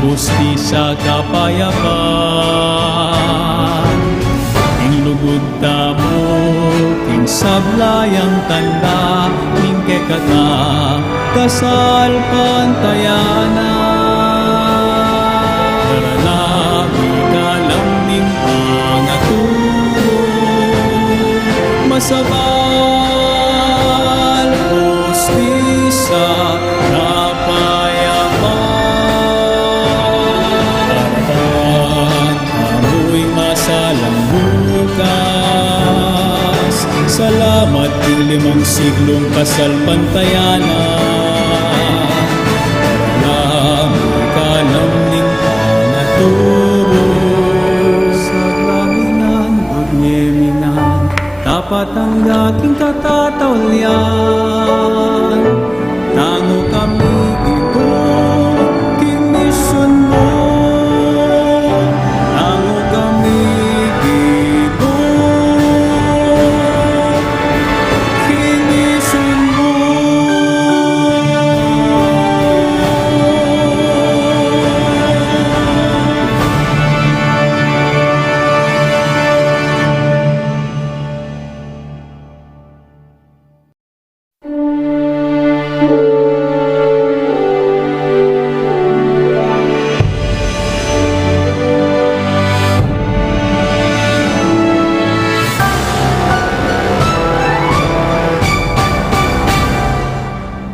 hustisya, kapayapaan. Ing lugod tamo, ing sablayang tanda, ing kekata, kasal pantayanan. Daralami kalam ning pangaturo, masabal, hustisya, kapayapaan. Amoy masalang bukas, salamat ng 5 siglong kasal pantayanan. Daralami kalam ning pangaturo, sa lamingan pagyemingan, tapat ang dating katatawlian. Tango kami ito, kimisyon mo. Tango kami ito, kimisyon mo.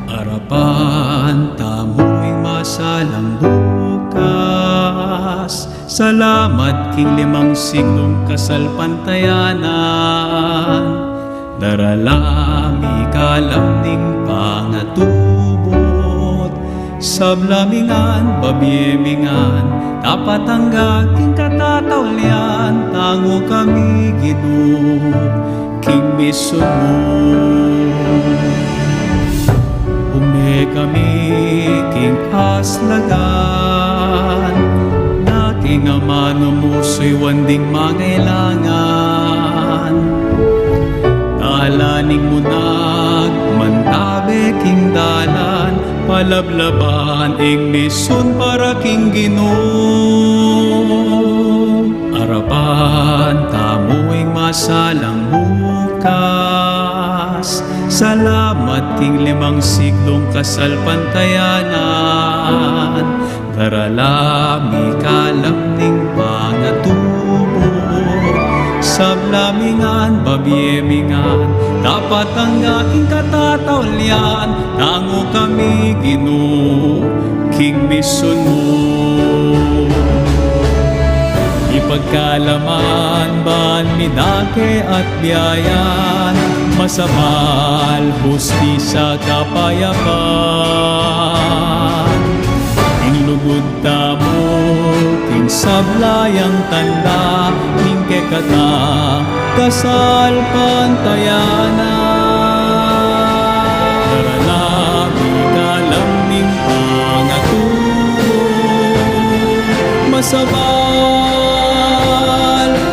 Arapan tamo'y masalang bukas, salamat king 5 siglong kasal pantayanan. Daralami kalam ning pangatubot, sablamingan, babyemingan, tapat ang gaking katatawlian. Tango kami Ginoo, king misyon mo. Ume kami king aslagan, na king amano mo so'y wanding mangailangan. Talaning mo nagmantabe king dalan, palablaban ing misyon para king Ginoo. Arapan tamo'y masalang bukas, salamat king 5 siglong kasal pantayanan. Daralami kalam ning pangatubot, sablamingan, babyemingan, tapat ang aking katatawlian. Tango kami Ginoo, king misyon mo. Ipagkalaman ban minake at biyayan, masabal, hustisya, kapayapaan. Ing lugod tamo, ing sablayang tanda, ing kekata, kasal pantayanan. Daralami kalam ning pangaturo, masabal,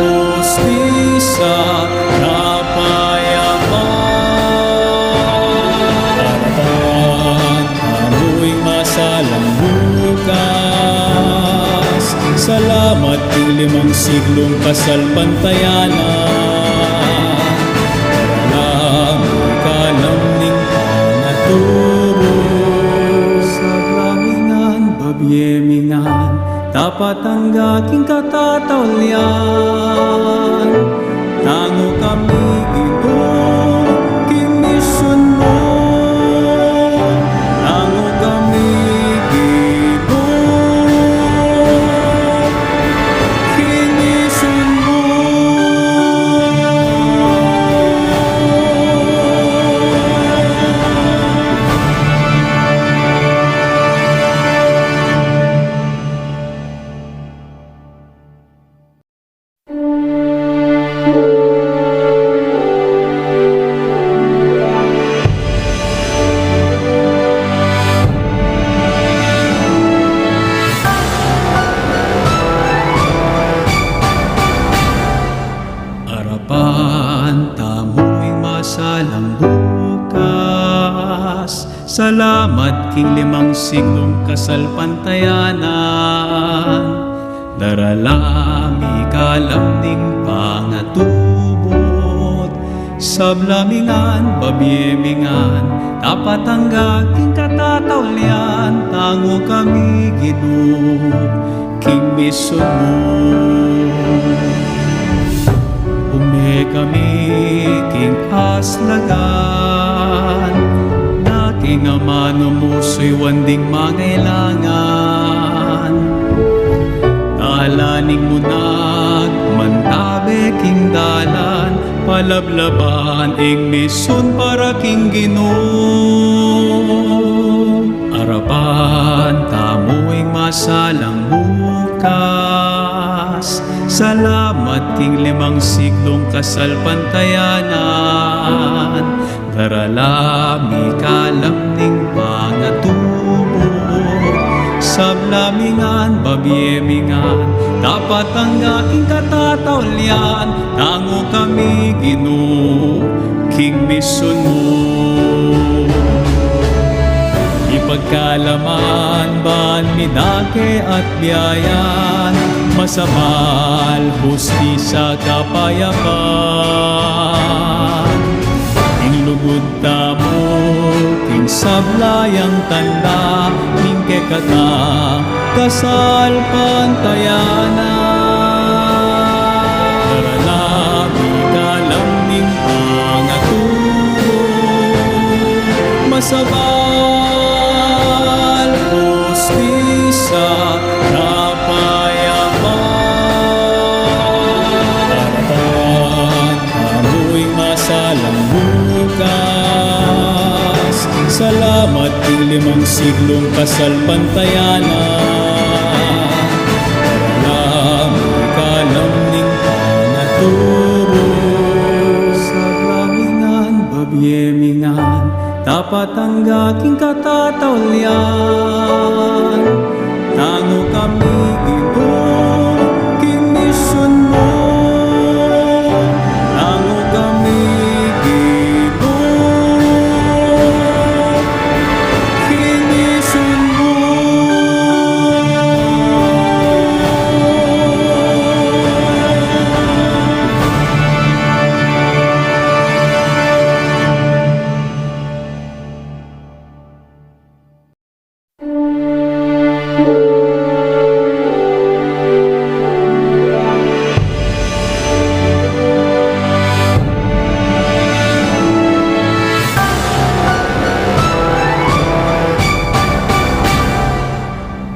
hustisya, kapayapaan. Amoy masalang bukas, salamat king 5 siglong kasal pantayanan. Daralami kalam ning pangaturo, sa lamingan, babyemingan, tapat ang aking katatawlian. Tango kami ito, kimisyon mo. Tango kami ito, kimisyon mo. masalang bukas. Salamat king 5 siglong kasal pantayanan. daralami kalamning pangatubot, sablamingan, babiemingan, tapat hanggang katatawlian, tango kami Ginoo, king mission mo. Ume kami king aslagan, naking amano mo so'y wanding mangailangan. Talaning mo nagmantabe king dalan, palablaban ing mission para king Ginoo. Arapan tamuing masalang bukas, salamat king 5 siglong kasalpantayanan, daralami kalamning pangatubot, sablamingan, babiemingan, dapat hanggang katatawlian, tango kami Ginoo, king mission mo. Ipagkalaman, ban midake at biyayan, masabal, hustisya, kapayapaan. Ing lugod tamo, king sablayang tanda, ing kekata, kasal pantayanan. Daralami kalamning pangatubot, masabal, hustisya, kapayapaan. Harapan, amoy masalang bukas, salamat king 5 siglong kasalpantayanan, daralami kalamning pangatubot, sablamingan, babiemingan, tapat hanggang katatawlian, tango kami Ginoo, king mission mo. Tango kami Ginoo, king mission mo.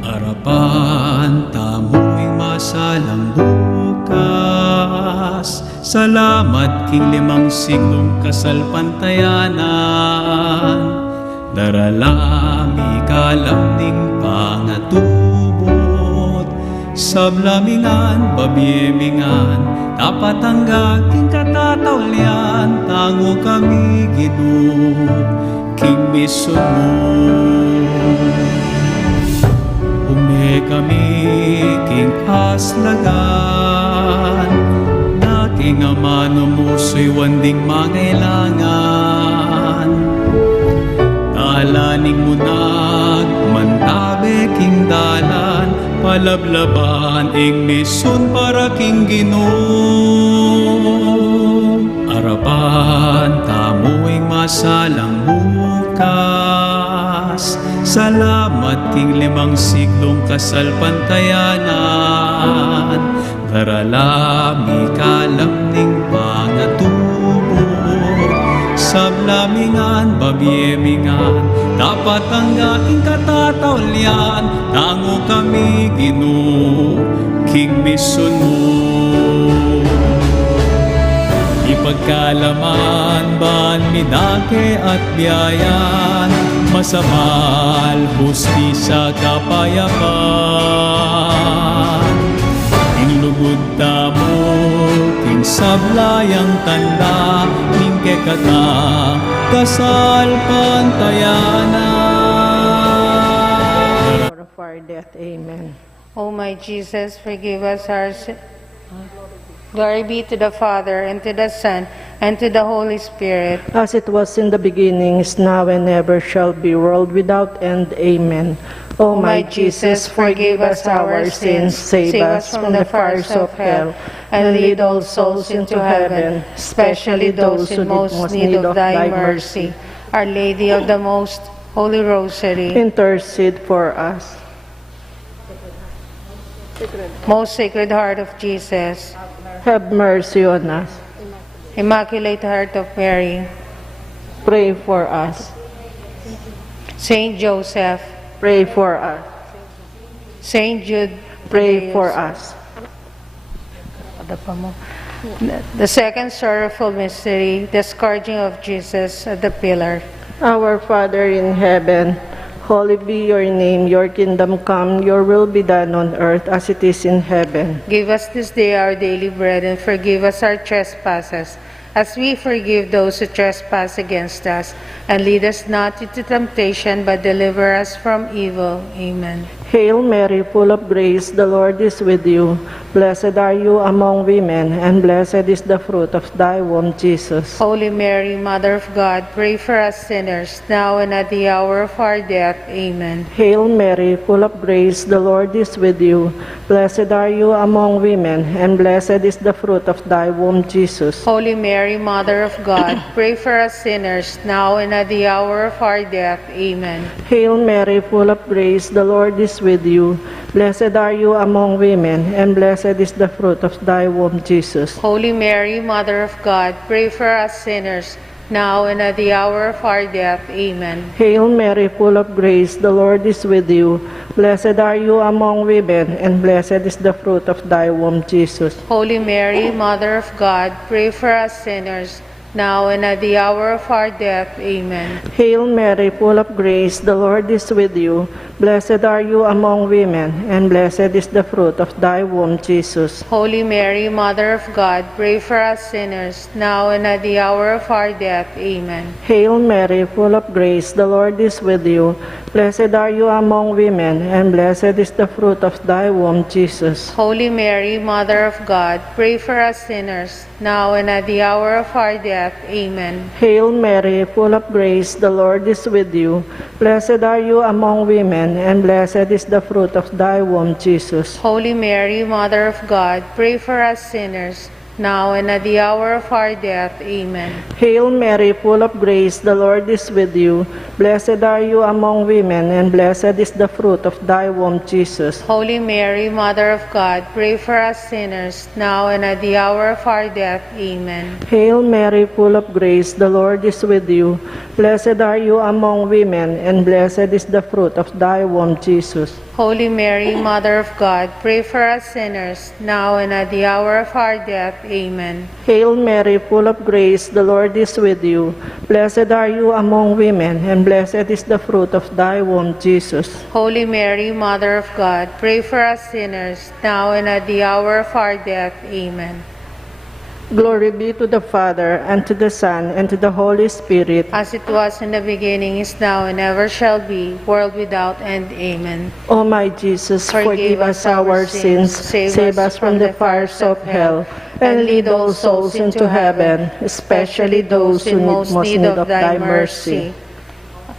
Arapan, tamo'y masalang bukas, salamat king 5 siglong kasalpantayanan, daralami kalamning pangatubot, sablamingan, babiemingan, tapat hanggang katatawlian, tango kami Ginoo, king mission mo. Ume kami king aslagan, naking amano mo so'y wanding mangailangan. Talaning mo nagmantabe king dalan, palablaban ing mission para king Ginoo. Arapan tamuing masalang bukas, salamat king 5 siglong kasalpantayanan, daralami kalamning pangatubot, sablamingan, babiemingan, dapat hanggang katatawlian, tango kami Ginoo, king mission mo. Ipagkalaman, ban midake at biyayan, masabal, hustisya, kapayapaan. Ing lugod tamo, king sablayang tanda, ing kekata, kasal pantayanan. Of our death. Amen. O my Jesus, forgive us our sins. Glory be to the Father, and to the Son, and to the Holy Spirit. As it was in the beginning, is now, and ever shall be, world without end. Amen. O my Jesus, forgive us our sins, save us from the fires of hell, and lead all souls into heaven, especially those who most need of thy mercy. Our Lady of the Most Holy Rosary, Intercede for us. Most Sacred Heart of Jesus, Have mercy on us. Immaculate Heart of Mary, Pray for us. Saint Joseph, Pray for us. Saint Jude, Pray for us. The second sorrowful mystery, the scourging of Jesus at the pillar. Our Father in heaven, holy be your name, your kingdom come, your will be done on earth as it is in heaven. Give us this day our daily bread, and forgive us our trespasses, as we forgive those who trespass against us. And lead us not into temptation, but deliver us from evil. Amen. Hail Mary, full of grace, the Lord is with you. Blessed are you among women, and blessed is the fruit of thy womb, Jesus. Holy Mary, Mother of God, pray for us sinners, now and at the hour of our death. Amen. Hail Mary, full of grace, the Lord is with you. Blessed are you among women, and blessed is the fruit of thy womb, Jesus. Holy Mary, Mother of God, pray for us sinners, now and at the hour of our death. Amen. Hail Mary, full of grace, the Lord is with you. Blessed are you among women, and blessed is the fruit of thy womb, Jesus. Holy Mary, Mother of God, pray for us sinners, now and at the hour of our death. Amen. Hail Mary, full of grace, the Lord is with you. Blessed are you among women, and blessed is the fruit of thy womb, Jesus. Holy Mary, Mother of God, pray for us sinners, now and at the hour of our death. Amen. Hail Mary, full of grace, the Lord is with you. Blessed are you among women, and blessed is the fruit of thy womb, Jesus. Holy Mary, Mother of God, pray for us sinners, now and at the hour of our death. Amen. Hail Mary, full of grace, the Lord is with you. Blessed are you among women, and blessed is the fruit of thy womb, Jesus. Holy Mary, Mother of God, pray for us sinners, now and at the hour of our death. Amen. Hail Mary, full of grace, the Lord is with you. Blessed are you among women, and blessed is the fruit of thy womb, Jesus. Holy Mary, Mother of God, pray for us sinners, now and at the hour of our death. Amen. Hail Mary, full of grace, the Lord is with you. Blessed are you among women, and blessed is the fruit of thy womb, Jesus. Holy Mary, Mother of God, pray for us sinners, now and at the hour of our death. Amen. Hail Mary, full of grace, the Lord is with you. Blessed are you among women, and blessed is the fruit of thy womb, Jesus. Holy Mary, Mother of God, pray for us sinners, now and at the hour of our death. Amen. Hail Mary, full of grace, the Lord is with you. Blessed are you among women, and blessed is the fruit of thy womb, Jesus. Holy Mary, Mother of God, pray for us sinners, now and at the hour of our death. Amen. Glory be to the Father, and to the Son, and to the Holy Spirit. As it was in the beginning, is now, and ever shall be, world without end. Amen. O my Jesus, forgive us our sins, save us from the fires of hell, and lead all souls into heaven, especially those who most need of thy mercy.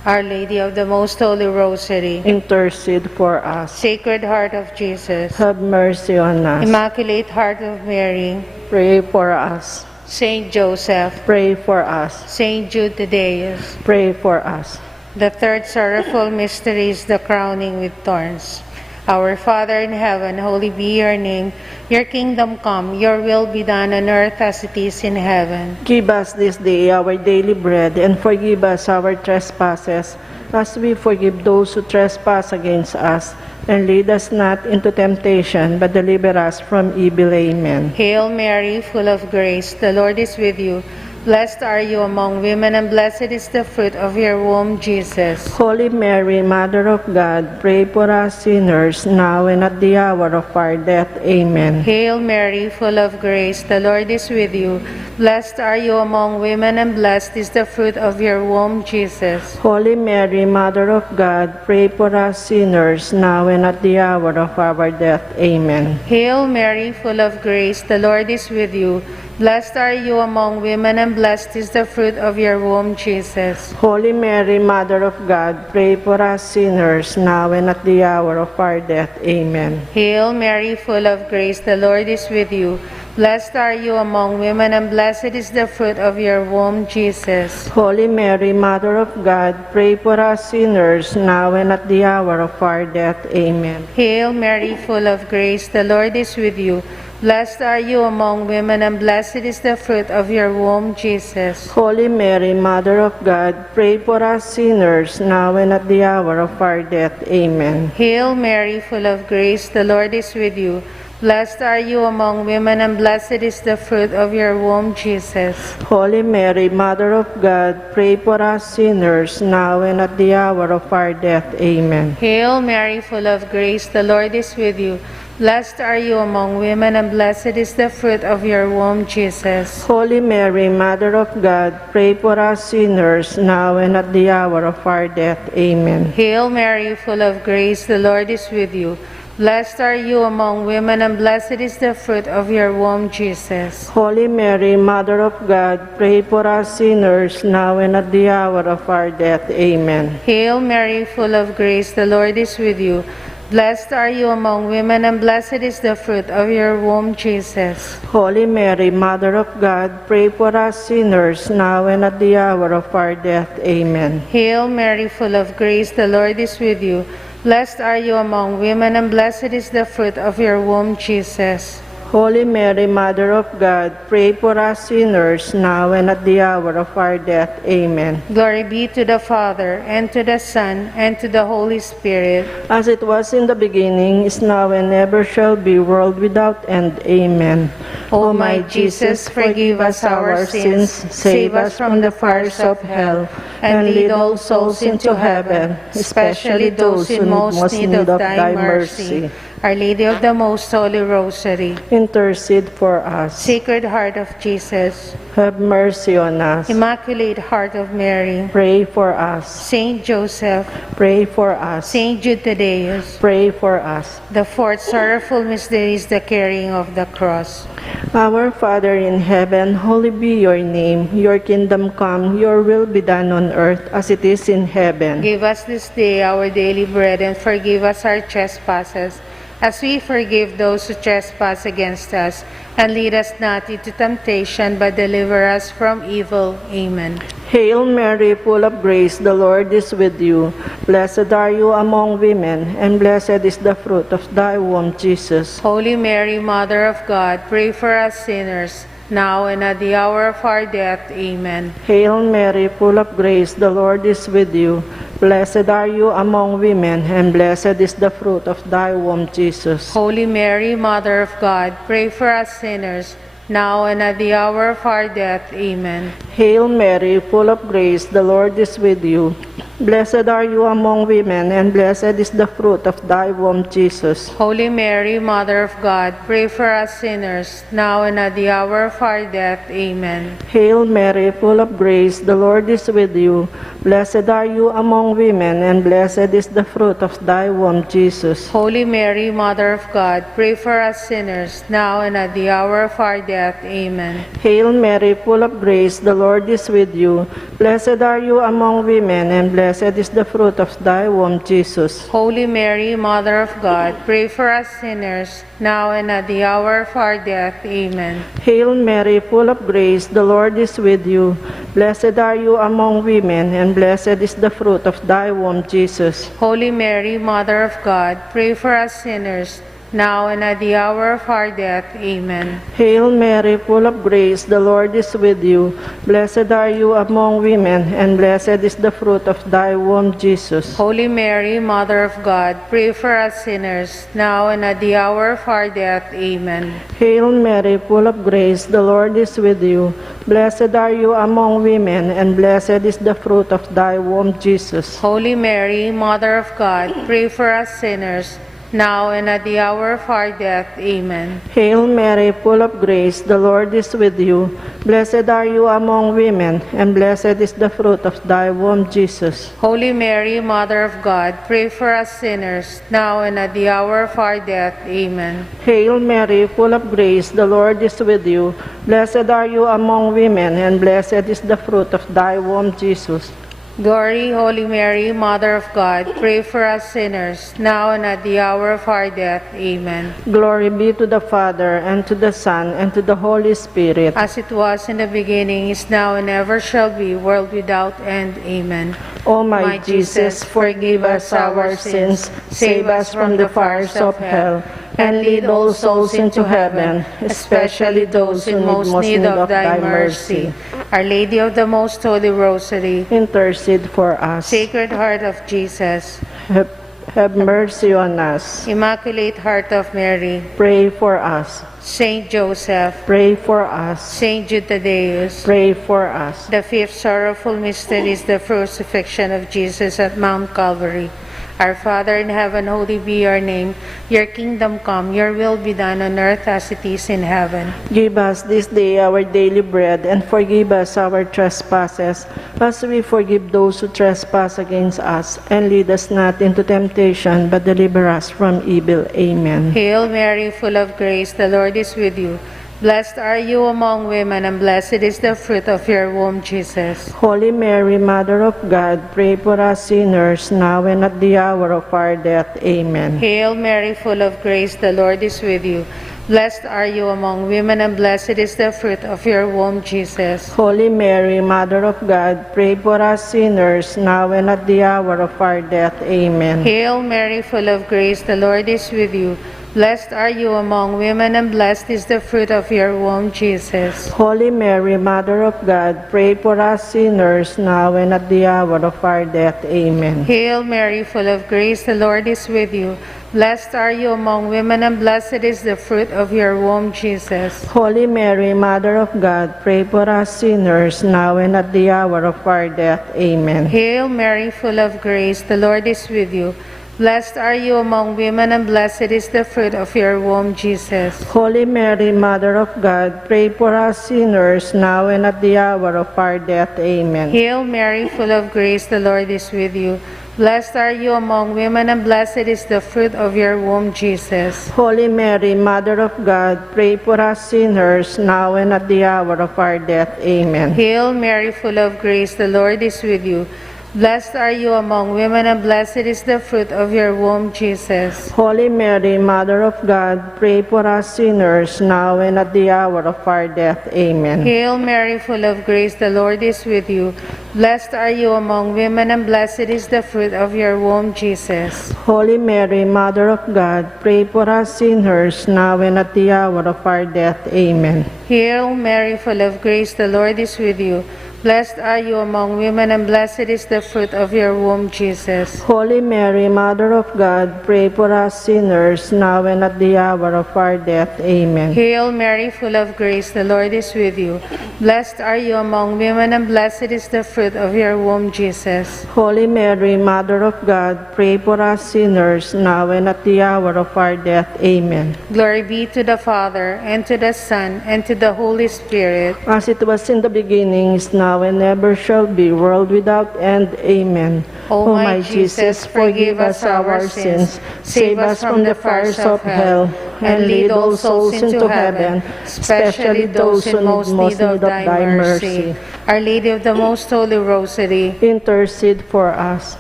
Our Lady of the Most Holy Rosary, Intercede for us. Sacred Heart of Jesus, Have mercy on us. Immaculate Heart of Mary, Pray for us. Saint Joseph, Pray for us. Saint Jude Tadeus. Pray for us. The third sorrowful mystery is the crowning with thorns. Our Father in heaven, holy be your name. Your kingdom come, your will be done on earth as it is in heaven. Give us this day our daily bread, and forgive us our trespasses, as we forgive those who trespass against us. And lead us not into temptation, but deliver us from evil. Amen. Hail Mary, full of grace, the Lord is with you. Blessed are you among women, and blessed is the fruit of your womb, Jesus. Holy Mary, Mother of God, pray for us sinners, now and at the hour of our death. Amen. Hail Mary, full of grace, the Lord is with you. Blessed are you among women, and blessed is the fruit of your womb, Jesus. Holy Mary, Mother of God, pray for us sinners, now and at the hour of our death. Amen. Hail Mary, full of grace, the Lord is with you. Blessed are you among women, and blessed is the fruit of your womb, Jesus. Holy Mary, Mother of God, pray for us sinners, now and at the hour of our death. Amen. Hail Mary, full of grace, the Lord is with you. Blessed are you among women, and blessed is the fruit of your womb, Jesus. Holy Mary, Mother of God, pray for us sinners, now and at the hour of our death. Amen. Hail Mary, full of grace, the Lord is with you. Blessed are you among women, and blessed is the fruit of your womb, Jesus. Holy Mary, Mother of God, pray for us sinners, now and at the hour of our death. Amen. Hail Mary, full of grace, the Lord is with you. Blessed are you among women, and blessed is the fruit of your womb, Jesus. Holy Mary, Mother of God, pray for us sinners, now and at the hour of our death. Amen. Hail Mary, full of grace, the Lord is with you. Blessed are you among women, and blessed is the fruit of your womb, Jesus. Holy Mary, Mother of God, pray for us sinners, now and at the hour of our death. Amen. Hail Mary, full of grace, the Lord is with you. Blessed are you among women, and blessed is the fruit of your womb, Jesus. Holy Mary, Mother of God, pray for us sinners, now and at the hour of our death. Amen. Hail Mary, full of grace, the Lord is with you. Blessed are you among women, and blessed is the fruit of your womb, Jesus. Holy Mary, Mother of God, pray for us sinners, now and at the hour of our death. Amen. Hail Mary, full of grace, the Lord is with you. Blessed are you among women, and blessed is the fruit of your womb, Jesus. Holy Mary, Mother of God, pray for us sinners, now and at the hour of our death. Amen. Glory be to the Father, and to the Son, and to the Holy Spirit. As it was in the beginning, is now, and ever shall be, world without end. Amen. O my Jesus, forgive us our sins, save us from the fires of hell, and lead all souls into heaven, especially those in most need of thy mercy. Our Lady of the Most Holy Rosary, Intercede for us. Sacred Heart of Jesus, Have mercy on us. Immaculate Heart of Mary, Pray for us. Saint Joseph, Pray for us. Saint Jude Thaddeus. Pray for us. The fourth sorrowful mystery is the carrying of the cross. Our Father in heaven, holy be your name. Your kingdom come, your will be done on earth as it is in heaven. Give us this day our daily bread, and forgive us our trespasses, as we forgive those who trespass against us. And lead us not into temptation, but deliver us from evil. Amen. Hail Mary, full of grace, the Lord is with you. Blessed are you among women, and blessed is the fruit of thy womb, Jesus. Holy Mary, Mother of God, pray for us sinners, now and at the hour of our death. Amen. Hail Mary, full of grace, the Lord is with you. Blessed are you among women, and blessed is the fruit of thy womb, Jesus. Holy Mary, Mother of God, pray for us sinners, now and at the hour of our death. Amen. Hail Mary, full of grace, the Lord is with you. Blessed are you among women, and blessed is the fruit of thy womb, Jesus. Holy Mary, Mother of God, pray for us sinners, now and at the hour of our death. Amen. Hail Mary, full of grace, the Lord is with you. Blessed are you among women, and blessed is the fruit of thy womb, Jesus. Holy Mary, Mother of God, pray for us sinners, now and at the hour of our death. Amen. Hail Mary, full of grace, the Lord is with you. Blessed are you among women, and blessed is the fruit of thy womb, Jesus. Holy Mary, Mother of God, pray for us sinners, now and at the hour of our death. Amen. Hail Mary, full of grace, the Lord is with you. Blessed are you among women, and blessed is the fruit of thy womb, Jesus. Holy Mary, Mother of God, pray for us sinners, now and at the hour of our death. Amen. Hail Mary, full of grace, the Lord is with you. Blessed are you among women, and blessed is the fruit of thy womb, Jesus. Holy Mary, Mother of God, pray for us sinners, now and at the hour of our death. Amen. Hail Mary, full of grace, the Lord is with you. Blessed are you among women, and blessed is the fruit of thy womb, Jesus. Holy Mary, Mother of God, pray for us sinners, now and at the hour of our death. Amen. Hail Mary, full of grace, the Lord is with you. Blessed are you among women, and blessed is the fruit of thy womb, Jesus. Holy Mary, Mother of God, pray for us sinners, now and at the hour of our death. Amen. Hail Mary, full of grace, the Lord is with you. Blessed are you among women, and blessed is the fruit of thy womb, Jesus. Glory, Holy Mary, Mother of God, pray for us sinners, now and at the hour of our death. Amen. Glory be to the Father, and to the Son, and to the Holy Spirit. As it was in the beginning, is now, and ever shall be, world without end. Amen. O my Jesus, forgive us our sins, save us from the fires of hell, and lead all souls into heaven, especially those who most need of thy mercy. Our Lady of the Most Holy Rosary, Intercede for us. Sacred Heart of Jesus, Have mercy on us. Immaculate Heart of Mary, Pray for us. Saint Joseph, Pray for us. Saint Jude Thaddeus. Pray for us. The fifth sorrowful mystery is the crucifixion of Jesus at Mount Calvary. Our Father in heaven, holy be your name. Your kingdom come, your will be done on earth as it is in heaven. Give us this day our daily bread, and forgive us our trespasses, as we forgive those who trespass against us. And lead us not into temptation, but deliver us from evil. Amen. Hail Mary, full of grace, the Lord is with you. Blessed are you among women, and blessed is the fruit of your womb, Jesus. Holy Mary, Mother of God, pray for us sinners, now and at the hour of our death. Amen. Hail Mary, full of grace, the Lord is with you. Blessed are you among women, and blessed is the fruit of your womb, Jesus. Holy Mary, Mother of God, pray for us sinners, now and at the hour of our death. Amen. Hail Mary, full of grace, the Lord is with you. Blessed are you among women, and blessed is the fruit of your womb, Jesus. Holy Mary, Mother of God, pray for us sinners, now and at the hour of our death. Amen. Hail Mary, full of grace, the Lord is with you. Blessed are you among women, and blessed is the fruit of your womb, Jesus. Holy Mary, Mother of God, pray for us sinners, now and at the hour of our death. Amen. Hail Mary, full of grace, the Lord is with you. Blessed are you among women, and blessed is the fruit of your womb, Jesus. Holy Mary, Mother of God, pray for us sinners, now and at the hour of our death. Amen. Hail Mary, full of grace, the Lord is with you. Blessed are you among women, and blessed is the fruit of your womb, Jesus. Holy Mary, Mother of God, pray for us sinners, now and at the hour of our death. Amen. Hail Mary, full of grace, the Lord is with you. Blessed are you among women, and blessed is the fruit of your womb, Jesus. Holy Mary, Mother of God, pray for us sinners, now and at the hour of our death. Amen. Hail Mary, full of grace, the Lord is with you. Blessed are you among women, and blessed is the fruit of your womb, Jesus. Holy Mary, Mother of God, pray for us sinners, now and at the hour of our death. Amen. Hail Mary, full of grace, the Lord is with you. Blessed are you among women, and blessed is the fruit of your womb, Jesus. Holy Mary, Mother of God, pray for us sinners, now and at the hour of our death. Amen. Hail Mary, full of grace, the Lord is with you. Blessed are you among women, and blessed is the fruit of your womb, Jesus. Holy Mary, Mother of God, pray for us sinners, now and at the hour of our death. Amen. Glory be to the Father, and to the Son, and to the Holy Spirit. As it was in the beginning, is now, and ever shall be, world without end. Amen. O my Jesus, forgive us our sins, save us from the fires of hell, and lead all souls into heaven, especially those who most need of thy mercy. Our Lady of the Most Holy Rosary, Intercede for us.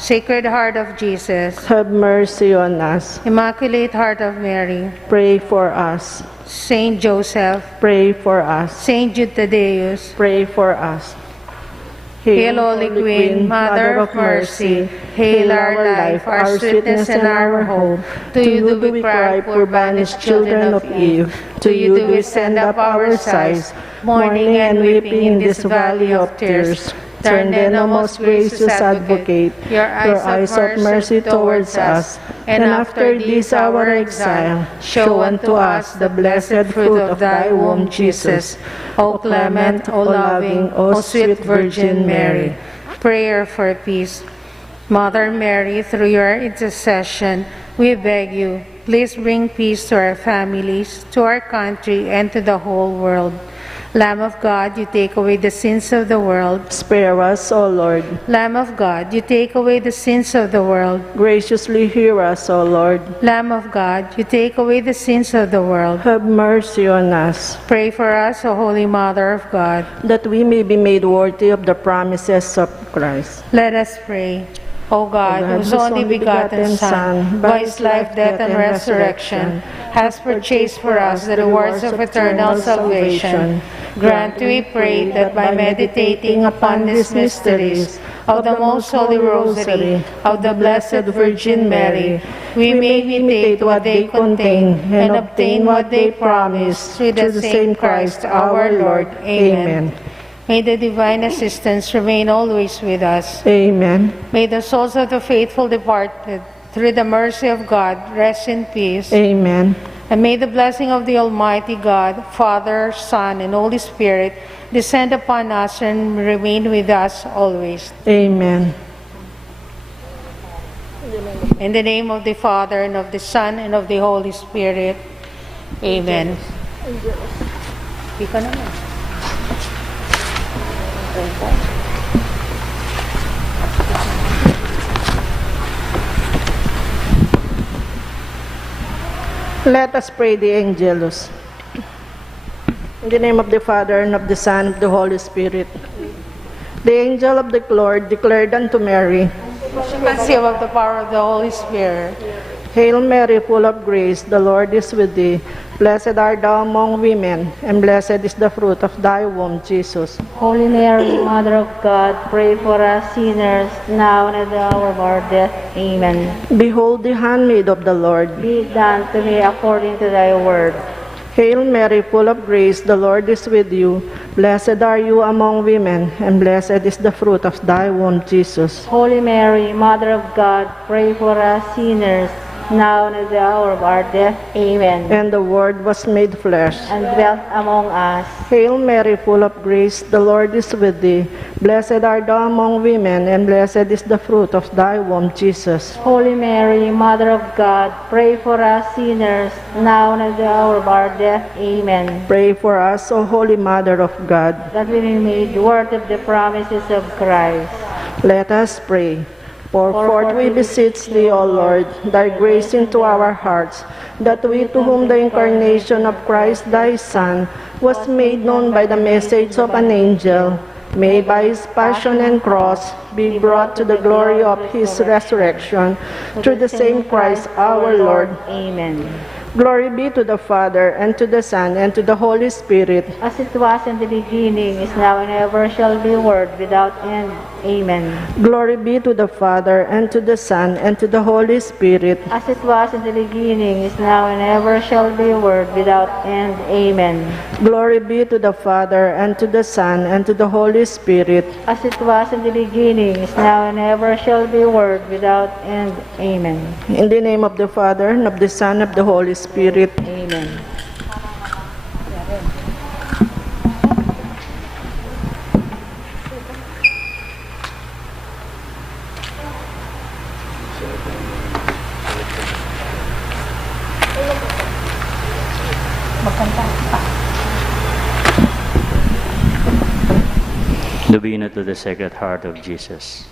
Sacred Heart of Jesus, Have mercy on us. Immaculate Heart of Mary, Pray for us. Saint Joseph, Pray for us. Saint Jude Thaddeus, Pray for us. Hail, Holy Queen, Mother of Mercy, hail our life, our sweetness, and our hope. To you do we cry, poor banished children of Eve. To you do we send up our sighs, mourning and weeping in this valley of tears. Turn then, O most gracious Advocate, your eyes of mercy towards us, and after this our exile, show unto us the blessed fruit of thy womb, Jesus. O clement, O loving, O sweet Virgin Mary. Prayer for peace. Mother Mary, through your intercession, We beg you, please bring peace to our families, to our country, and to the whole world. Lamb of God, you take away the sins of the world. Spare us, O Lord. Lamb of God, you take away the sins of the world. Graciously hear us, O Lord. Lamb of God, you take away the sins of the world. Have mercy on us, Pray for us, O Holy Mother of God. that we may be made worthy of the promises of Christ. Let us pray. O God, whose only begotten Son, by his life, death, and resurrection, has purchased for us the rewards of eternal salvation, grant, we pray, that by meditating upon these mysteries of the Most Holy Rosary of the Blessed Virgin Mary, we may imitate what they contain and obtain what they promise, through the same Christ our Lord. Amen. May the divine assistance remain always with us. Amen. May the souls of the faithful departed, through the mercy of God, rest in peace. Amen. And may the blessing of the Almighty God, Father, Son, and Holy Spirit descend upon us and remain with us always. Amen. In the name of the Father, and of the Son, and of the Holy Spirit. Amen. Ika naman. Let us pray the Angelus. In the name of the Father, and of the Son, and of the Holy Spirit. The angel of the Lord declared unto Mary, Conceive of the power of the Holy Spirit. Hail Mary, full of grace, the Lord is with thee. Blessed art thou among women, and blessed is the fruit of thy womb, Jesus. Holy Mary, Mother of God, pray for us sinners, now and at the hour of our death. Amen. Behold the handmaid of the Lord. Be it done to me according to thy word. Hail Mary, full of grace, the Lord is with you. Blessed are you among women, and blessed is the fruit of thy womb, Jesus. Holy Mary, Mother of God, pray for us sinners, now and at the hour of our death. Amen. And the Word was made flesh. And dwelt among us. Hail Mary, full of grace, the Lord is with thee. Blessed art thou among women, and blessed is the fruit of thy womb, Jesus. Holy Mary, Mother of God, pray for us sinners, now and at the hour of our death. Amen. Pray for us, O Holy Mother of God. That we may be made worthy of the promises of Christ. Let us pray. Pour forth, we beseech thee, O Lord, thy grace into our hearts, that we, to whom the incarnation of Christ thy Son was made known by the message of an angel, may by his passion and cross be brought to the glory of his resurrection, through the same Christ our Lord. Amen. Glory be to the Father, and to the Son, and to the Holy Spirit. As it was in the beginning, is now, and ever shall be, world without end. Amen. Glory be to the Father, and to the Son, and to the Holy Spirit. As it was in the beginning, is now, and ever shall be, world without end. Amen. Glory be to the Father, and to the Son, and to the Holy Spirit. As it was in the beginning, is now, and ever shall be, world without end. Amen. In the name of the Father, and of the Son, and of the Holy Spirit. Amen. Novena to the Sacred Heart of Jesus.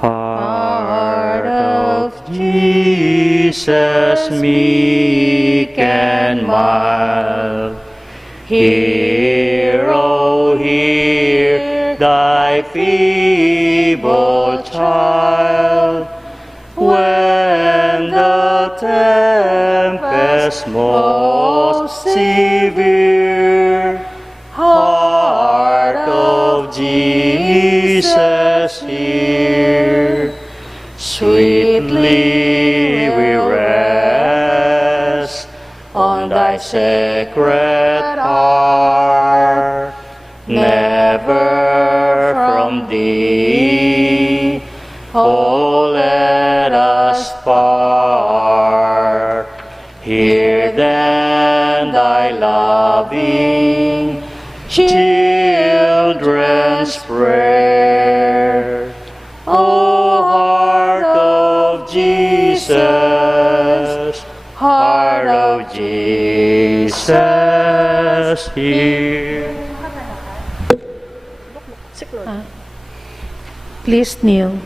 Heart of Jesus, meek and mild, hear, O hear, thy feeble child. When the tempest most severe, Heart of Jesus, hear. Sweetly we rest on thy sacred heart. Never from thee, oh, let us part. Hear then thy loving children's prayer. O heart of Jesus, Heart of Jesus, hear. Please kneel.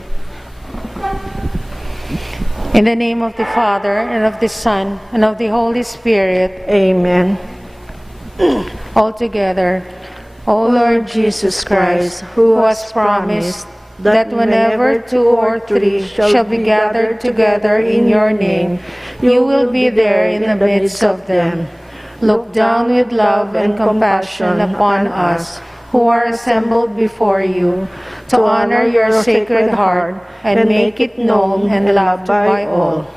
In the name of the Father, and of the Son, and of the Holy Spirit, Amen. all together. O Lord Jesus Christ, who has promised that whenever two or three shall be gathered together in your name, you will be there in the midst of them. Look down with love and compassion upon us who are assembled before you, to honor your sacred heart and make it known and loved by all.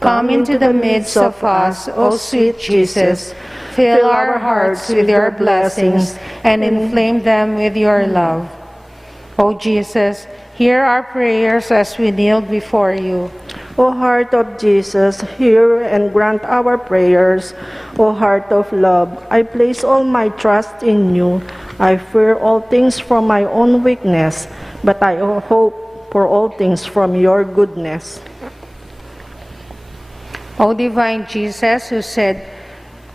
Come into the midst of us, O sweet Jesus. Fill our hearts with your blessings and inflame them with your love. O Jesus, hear our prayers as we kneel before you. O heart of Jesus, hear and grant our prayers. O heart of love, I place all my trust in you. I fear all things from my own weakness, but I hope for all things from your goodness. O divine Jesus, who said,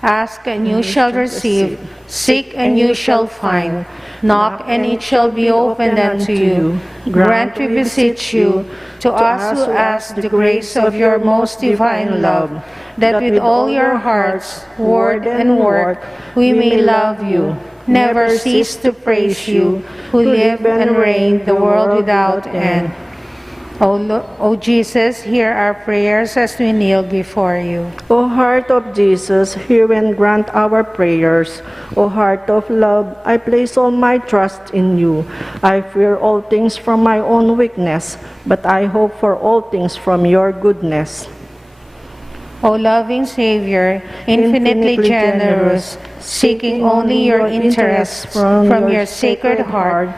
"Ask and you shall receive, seek and you shall find, knock and it shall be opened unto you. Grant, we beseech you, to us who ask the grace of your most divine love, that with all your hearts, word and work, we may love you, never cease to praise you, who live and reign the world without end. O Jesus, hear our prayers as we kneel before you. O heart of Jesus, hear and grant our prayers. O heart of love, I place all my trust in you. I fear all things from my own weakness, but I hope for all things from your goodness. O loving Savior, infinitely generous, seeking only your interests from your sacred heart,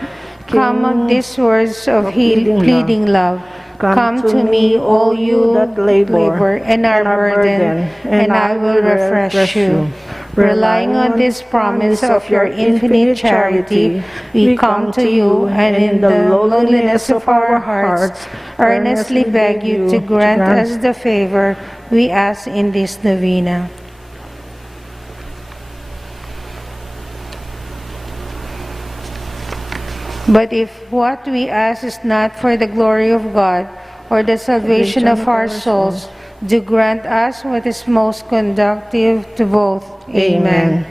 come on these words of pleading love. Come to me, all you that labor and are burdened, and I will refresh you. Relying on this promise of your infinite charity, we come to you, and in the lowliness of our hearts, earnestly beg you to grant us the favor we ask in this novena. But if what we ask is not for the glory of God or the salvation of our souls, do grant us what is most conducive to both. Amen.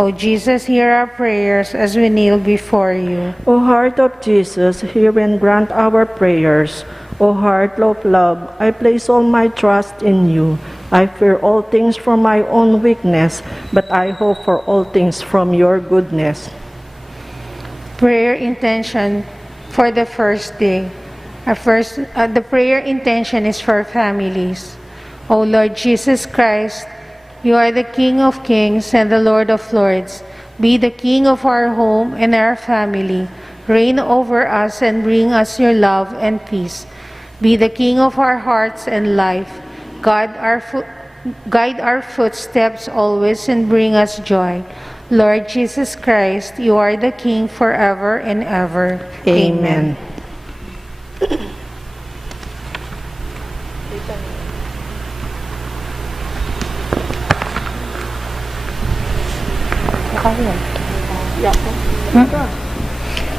O Jesus, hear our prayers as we kneel before you. O heart of Jesus, hear and grant our prayers. O heart of love, I place all my trust in you. I fear all things from my own weakness, but I hope for all things from your goodness. Prayer intention for the first day. The prayer intention is for families. O Lord Jesus Christ, you are the King of kings and the Lord of lords. Be the King of our home and our family. Reign over us and bring us your love and peace. Be the King of our hearts and life. Guide our footsteps always and bring us joy. Lord Jesus Christ, you are the King forever and ever. Amen.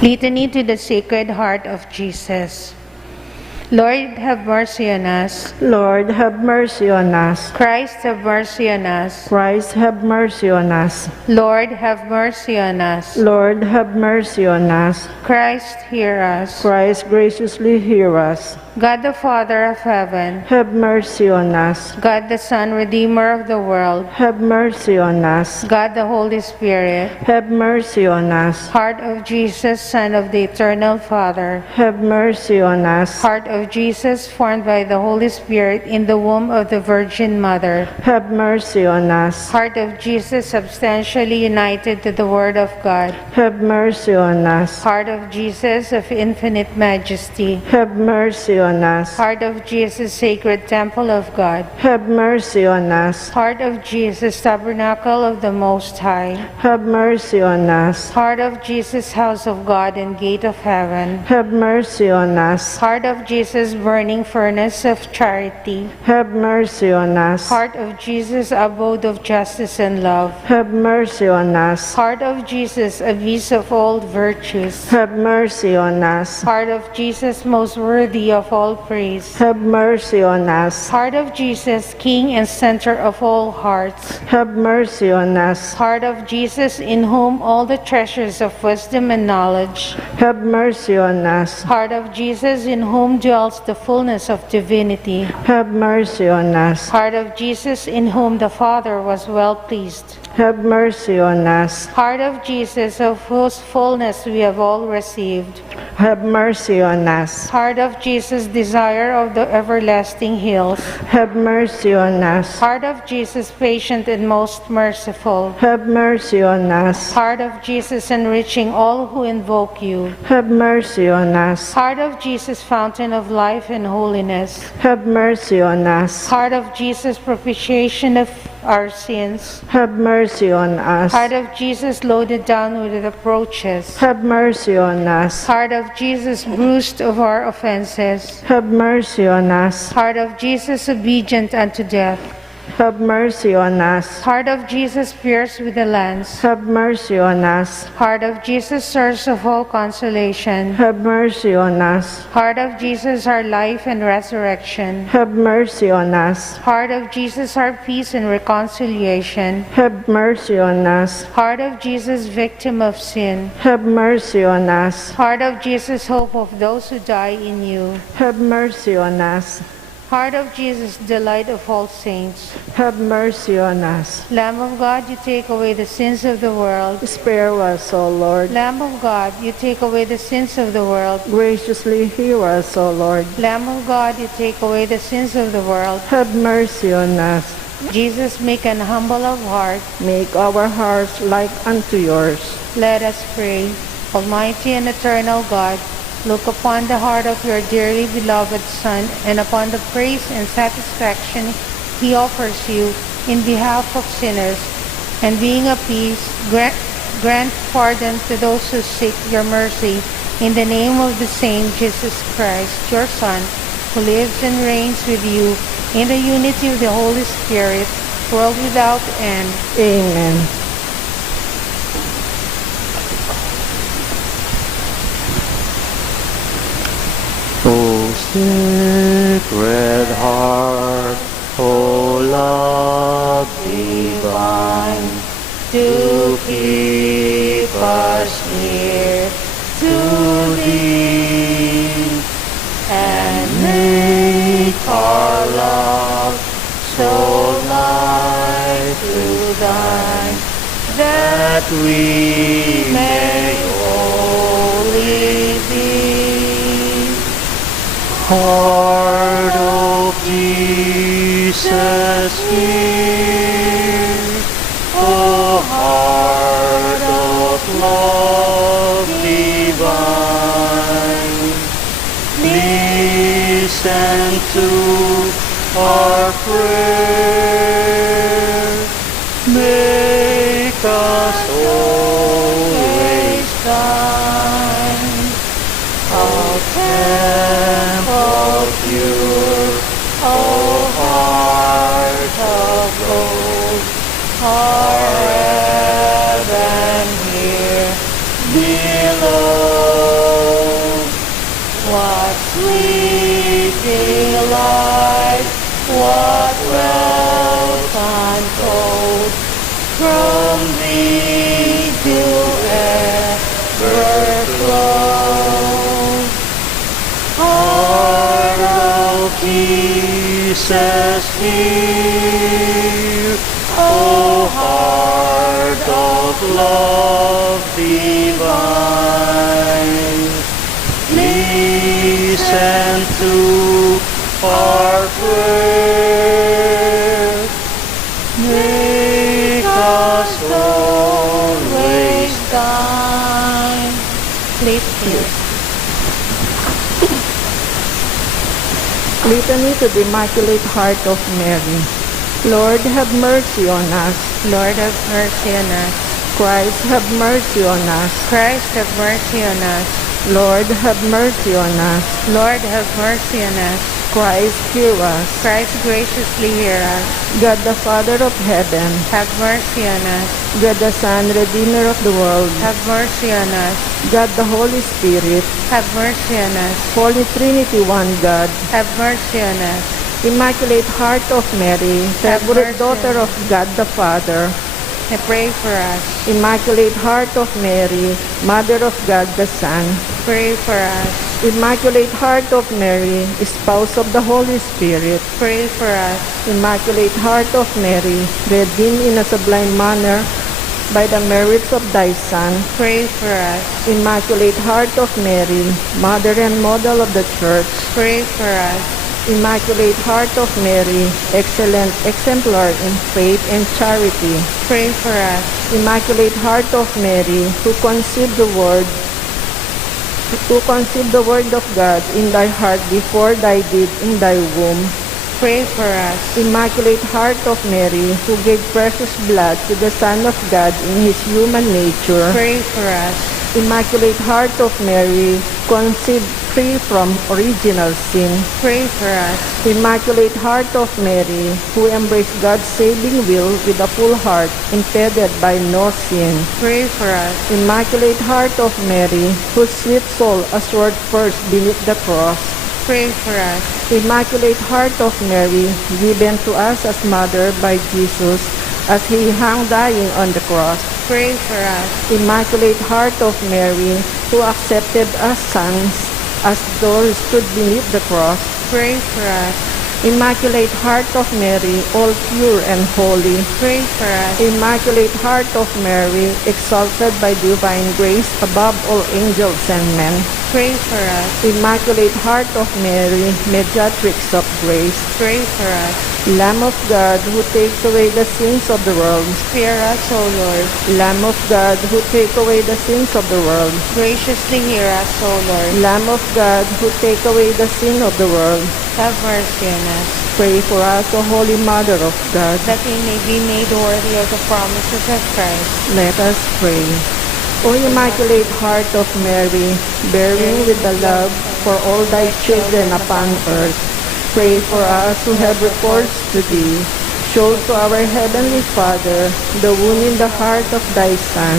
Litany to the Sacred Heart of Jesus. Lord, have mercy on us. Lord, have mercy on us. Christ, have mercy on us. Christ, have mercy on us. Lord, have mercy on us. Lord, have mercy on us. Christ, hear us. Christ, graciously hear us. God the Father of heaven, Have mercy on us. God the Son, Redeemer of the world, Have mercy on us. God the Holy Spirit, Have mercy on us. Heart of Jesus, Son of the Eternal Father, Have mercy on us. Heart of Jesus, formed by the Holy Spirit in the womb of the Virgin Mother, Have mercy on us. Heart of Jesus, substantially united to the Word of God, Have mercy on us. Heart of Jesus of infinite majesty, Have mercy on us. Heart of Jesus, sacred temple of God. Have mercy on us. Heart of Jesus, tabernacle of the Most High. Have mercy on us. Heart of Jesus, house of God and gate of heaven. Have mercy on us. Heart of Jesus, burning furnace of charity. Have mercy on us. Heart of Jesus, abode of justice and love. Have mercy on us. Heart of Jesus, abyss of all virtues. Have mercy on us. Heart of Jesus, most worthy of all praise. Have mercy on us. Heart of Jesus, King and center of all hearts. Have mercy on us. Heart of Jesus, in whom all the treasures of wisdom and knowledge. Have mercy on us. Heart of Jesus, in whom dwells the fullness of divinity. Have mercy on us. Heart of Jesus, in whom the Father was well pleased. Have mercy on us. Heart of Jesus, of whose fullness we have all received. Have mercy on us. Heart of Jesus, desire of the everlasting hills. Have mercy on us. Heart of Jesus, patient and most merciful. Have mercy on us. Heart of Jesus, enriching all who invoke you. Have mercy on us. Heart of Jesus, fountain of life and holiness. Have mercy on us. Heart of Jesus, propitiation of our sins. Have mercy on us. Heart of Jesus, loaded down with reproaches. Have mercy on us. Heart of Jesus, bruised of our offenses. Have mercy on us. Heart of Jesus, obedient unto death. Have mercy on us. Heart of Jesus, pierced with a lance. Have mercy on us. Heart of Jesus, source of all consolation. Have mercy on us. Heart of Jesus, our life and resurrection. Have mercy on us. Heart of Jesus, our peace and reconciliation. Have mercy on us. Heart of Jesus, victim of sin. Have mercy on us. Heart of Jesus, hope of those who die in you. Have mercy on us. Heart of Jesus, delight of all saints. Have mercy on us. Lamb of God, you take away the sins of the world. Spare us, O Lord. Lamb of God, you take away the sins of the world. Graciously hear us, O Lord. Lamb of God, you take away the sins of the world. Have mercy on us. Jesus, meek and humble of heart, Make our hearts like unto yours. let us pray. Almighty and eternal God, look upon the heart of your dearly beloved Son and upon the praise and satisfaction he offers you in behalf of sinners, and being appeased, grant pardon to those who seek your mercy. In the name of the same Jesus Christ, your Son, who lives and reigns with you in the unity of the Holy Spirit, world without end. Amen. O sacred heart, O love divine, To keep us near to thee, and make our love so like to thine, that we may wholly be. Heart of Jesus, hear. O heart of love divine, listen to our prayer. Make us always thine. O temple pure, O heart of gold, our heaven here below. What sweet delight, what wealth untold, from thee to ever flow. Heart of Jesus, hear. O heart of love divine, listen to our prayer. Make us always thine. Please hear. Litany to the Immaculate Heart of Mary. Lord, have mercy on us. Lord, have mercy on us. Christ, have mercy on us. Christ, have mercy on us. Lord, have mercy on us. Lord, have mercy on us. Christ, hear us. Christ, graciously hear us. God the Father of heaven, Have mercy on us. God the Son, Redeemer of the world, Have mercy on us. God the Holy Spirit, Have mercy on us. Holy Trinity, one God, Have mercy on us. Immaculate Heart of Mary, Have favorite mercy daughter on of God the Father, And pray for us. Immaculate Heart of Mary, Mother of God the Son, Pray for us. Immaculate Heart of Mary, Spouse of the Holy Spirit, Pray for us. Immaculate Heart of Mary, redeemed in a sublime manner by the merits of thy Son, Pray for us. Immaculate Heart of Mary, Mother and Model of the Church, Pray for us. Immaculate Heart of Mary, excellent exemplar in faith and charity, Pray for us. Immaculate Heart of Mary, who conceived the Word of God in thy heart before thy did in thy womb, Pray for us. Immaculate Heart of Mary, who gave precious blood to the Son of God in his human nature, Pray for us. Immaculate Heart of Mary, conceived free from original sin, Pray for us. Immaculate Heart of Mary, who embraced God's saving will with a full heart, impeded by no sin, Pray for us. Immaculate Heart of Mary, whose sweet soul assured first beneath the cross, Pray for us. Immaculate Heart of Mary, given to us as Mother by Jesus as he hung dying on the cross, Pray for us. Immaculate Heart of Mary, who accepted us sons as those stood beneath the cross, Pray for us. Immaculate Heart of Mary, all pure and holy, Pray for us. Immaculate Heart of Mary, exalted by divine grace above all angels and men, Pray for us. Immaculate Heart of Mary, mediatrix of grace, Pray for us. Lamb of God, who takes away the sins of the world, Spare us, O Lord. Lamb of God, who take away the sins of the world, Graciously hear us, O Lord. Lamb of God, who take away the sin of the world, Have mercy on us, pray for us, O Holy Mother of God. that we may be made worthy of the promises of Christ. Let us pray. O Immaculate Heart of Mary, bearing with the love for all thy children upon earth, pray for us who have recourse to thee. Show to our Heavenly Father the wound in the heart of thy Son,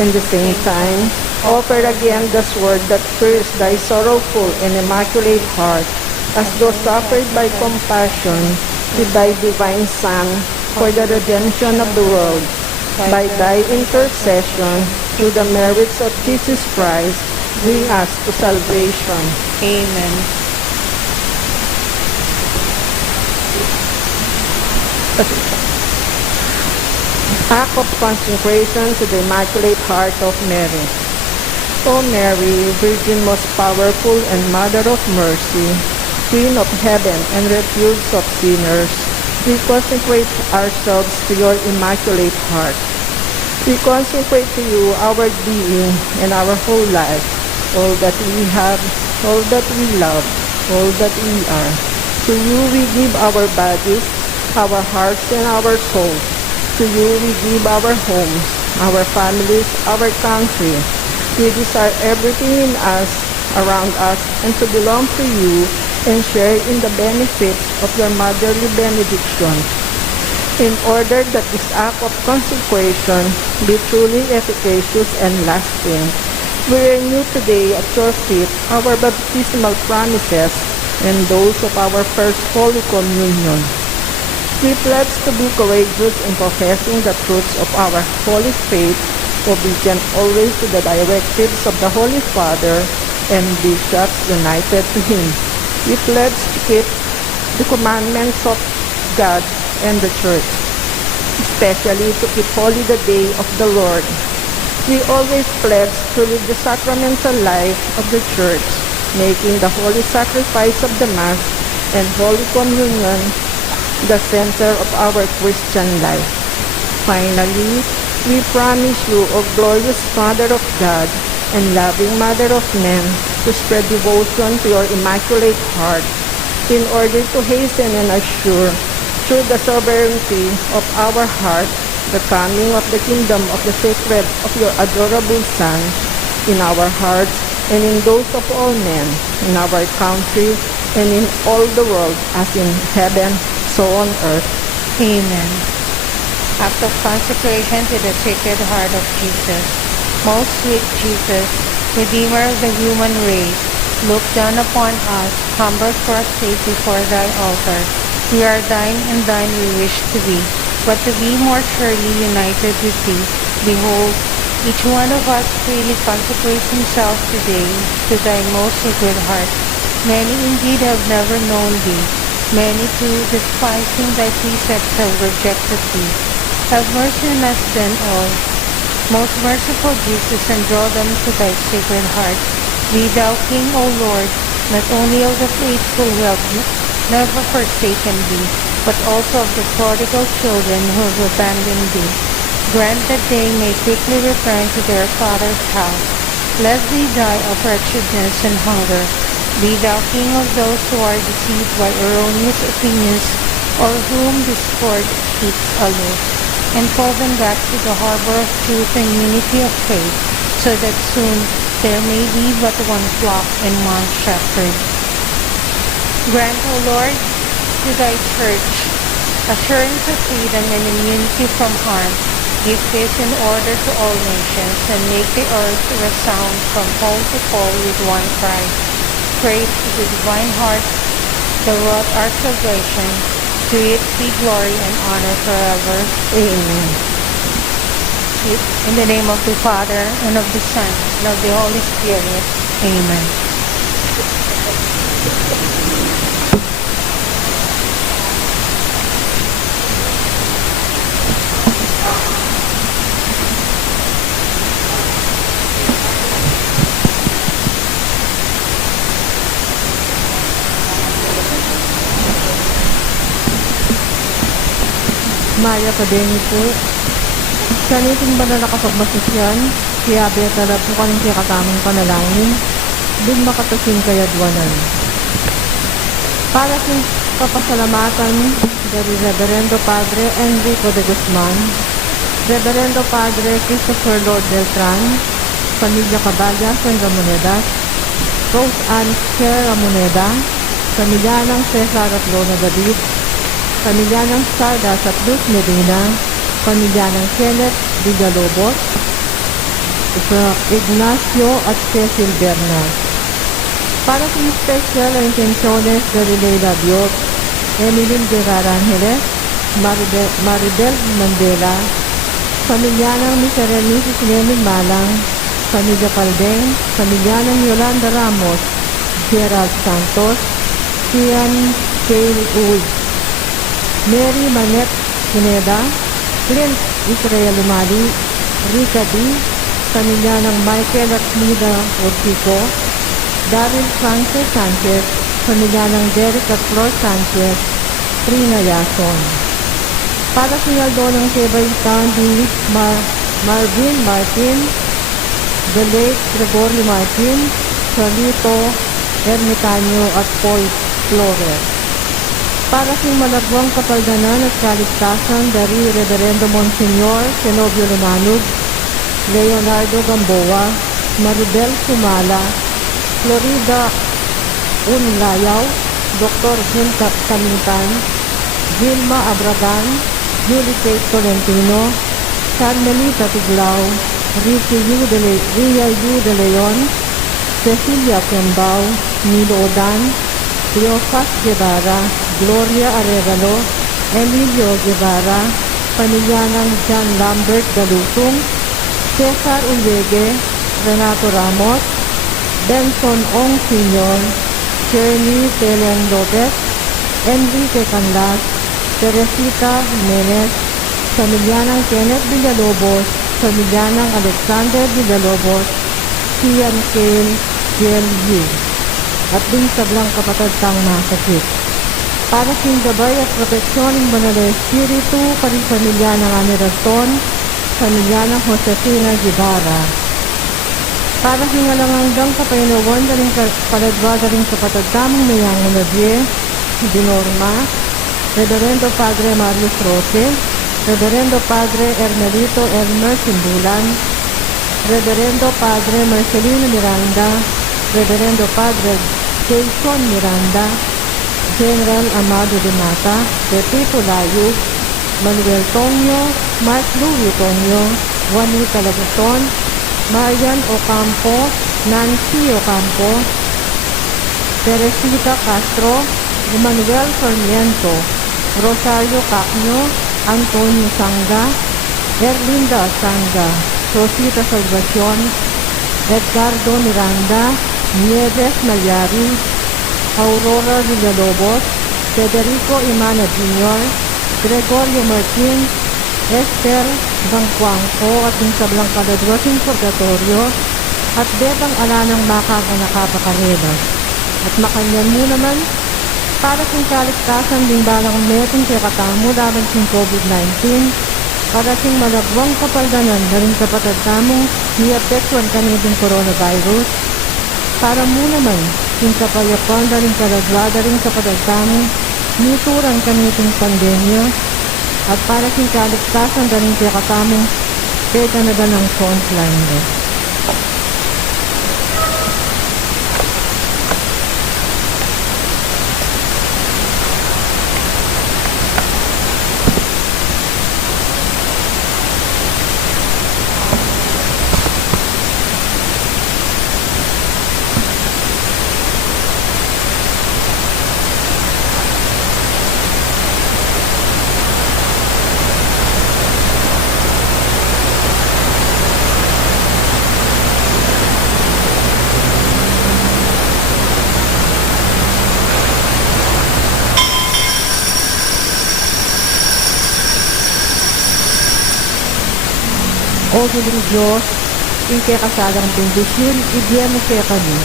and at the same time offer again the sword that pierced thy sorrowful and immaculate heart, as thou suffered by compassion with thy divine Son for the redemption of the world. By thy intercession, through the merits of Jesus Christ, bring us to salvation. Amen. Act of consecration to the Immaculate Heart of Mary. O Mary, Virgin most powerful and Mother of mercy, Queen of heaven and refuge of sinners, we consecrate ourselves to your Immaculate Heart. We consecrate to you our being and our whole life, all that we have, all that we love, all that we are. To you we give our bodies, our hearts, and our souls. To you we give our homes, our families, our country. We desire everything in us, around us, and to belong to you and share in the benefits of your motherly benediction. In order that this act of consecration be truly efficacious and lasting, we renew today at your feet our baptismal promises and those of our first Holy Communion. We pledge to be courageous in professing the truths of our holy faith, obedient always to the directives of the Holy Father and bishops united to him. We pledge to keep the commandments of God and the Church, especially to keep holy the day of the Lord. We always pledge to live the sacramental life of the Church, making the holy sacrifice of the Mass and Holy Communion the center of our Christian life. Finally, we promise you, O glorious Mother of God and loving Mother of men, to spread devotion to your Immaculate Heart, in order to hasten and assure, through the sovereignty of our heart, the coming of the kingdom of the sacred of your adorable Son in our hearts and in those of all men, in our country and in all the world, as in heaven, so on earth. Amen. Act of consecration to the Sacred Heart of Jesus. Most sweet Jesus, Redeemer of the human race, look down upon us, humble prostrate before thy altar. We are thine, and thine we wish to be, but to be more surely united with thee. Behold, each one of us freely consecrates himself today to thy most sacred heart. Many indeed have never known thee. Many too, despising thy precepts, have rejected thee. Have mercy on us then all, most merciful Jesus, and draw them to thy sacred heart. Be thou King, O Lord, not only of the faithful who have never forsaken thee, but also of the prodigal children who have abandoned thee. Grant that they may quickly return to their father's house, lest they die of wretchedness and hunger. Be thou King of those who are deceived by erroneous opinions, or whom discord keeps aloof, and call them back to the harbor of truth and unity of faith, so that soon there may be but one flock and one shepherd. Grant, O Lord, to thy church assurance of freedom and immunity from harm. Give peace and order to all nations, and make the earth resound from pole to pole with one cry. Praise to the divine heart that wrought our salvation. To it be glory and honor forever. Amen. In the name of the Father, and of the Son, and of the Holy Spirit. Amen. Maya Kadeni po, sa niting ba na nakapagmasasyan, kaya betara po kaning siya katamang panalangin, din makatasin kayadwanan. Para sa papasalamatan dari Reverendo Padre Enrico de Guzman, Reverendo Padre Christopher Lord Beltran, Pamilya Caballas and Ramonedas, Rose Ann Kerr Ramoneda, Pamilya ng Cesar at Lona David, Pamilya ng Sardas at Luz Medina, Pamilya ng Kenneth Villalobos, Ignacio at Cecil Bernal. Para sa special intenciones de Leila Biot, Emilyn Guerrara Angeles, Maribel Mandela, Pamilya ng Miserel Mrs. Lenin Malang, Pamilya Caldeng, Pamilya ng Yolanda Ramos, Gerald Santos, Kian Cale Uy, Mary Manet Pineda, Clint Israel Umali, Rika D, pamilya ng Michael at Lida Ortico, Daryl Frances Sanchez, pamilya ng Derek at Flor Sanchez, Trina Yason. Para sinaldo ng Tebay Town, Marvin Martin, the late Gregorio Martin, Charlito Ermitanyo at Paul Flores. Para sa malagwang kapaldanan at kaligtasan dari Reverendo Monsignor Zenobio Lumanog, Leonardo Gamboa, Maribel Sumala, Florida Unlayaw, Dr. Junta Kamintan, Vilma Abragan, Julie Kate Tolentino, Carmelita Tiglao, Ria Yu de Leon, Cecilia Kembao, Nilo Odan, Teofas Guevara, Gloria Arevalo, Emilio Guevara, pamilya ng John Lambert Galusong, Cesar Ulwege, Renato Ramos, Benson Ong Sr., Shirley Telen Lopez, Enrique Canlas, Teresita Jimenez, pamilya ng Kenneth Villalobos, pamilya ng Alexander Villalobos, Sian Kale Jiel Yu, at din sa blang kapatid tang nasakit. Para sa gabay at proteksyon ng Banal na Espiritu, karing pamilya ng Ani Raston, pamilya ng Josefina Guevara. Para sa ngalanganggang kapainuwan daling paladwa daling kapatid tamang mayang Olivie, Dinorma, Reverendo Padre Marius Roque, Reverendo Padre Ermelito Elmer Simbulan, Reverendo Padre Marcelino Miranda, Reverendo Padre Jason Miranda, General Amado de Mata, Pepito Layo, Manuel Tonyo, Mark Louis Tonyo, Juanita Laguson, Marian Ocampo, Nancy Ocampo, Teresita Castro, Emmanuel Sarmiento, Rosario Cacno, Antonio Sanga, Erlinda Sanga, Rosita Salvacion, Edgardo Miranda, Nieves Malyari, Aurora Villalobos, Federico Imana Jr., Gregorio Martin, Esther Bangkwangko at ng sablang kaladwasing purgatorio at Bebang Alanang Makang Anakapakarelas. At makanyan mo naman, para kung kaligtasan ding balang metong kaya katamo laban sa COVID-19, para sing malagwang kapaldanan na rin kapatid tamong niapektuan kaniding coronavirus, para mo naman, yung kapayapan na rin kalagwa na rin kapatid tamong niturang kaniding pandemya, at para sing kaligtasan na rin kaya katamong kaya na ng frontline. O Giling Diyos, yung kaya kasalang bendisyon, ibigyan mo kaya kami,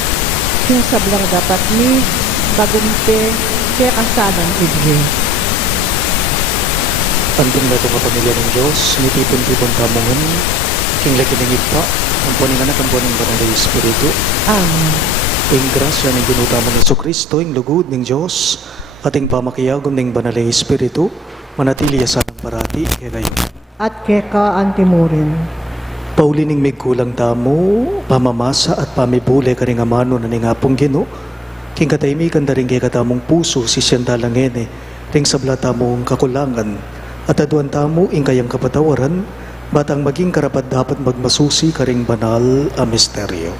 yung sablang dapat ni, bagumpe, kaya kasalang ibigay. Anting na ito ka pamilya ng Diyos, nitipon-tipon tamungan, king laki ng ipa, ang puning anak ang puning banal na Espiritu. Amen. Ing grasya ng ginutama ng Kristo, ing lugod ng Diyos, ating pamakiyagom ng banal na Espiritu, manatili sa ng parati, kaya ngayon. At keka antimurin. Paulining may kulang tamo, pamamasa at pamibule ka rin amano na ningapong Gino, king kataymikan na rin kay katamong puso si siyandalangene, ring sabla tamong kakulangan, at aduan tamo ing kayang kapatawaran, batang maging karapat dapat magmasusi ka ring banal a misteryo.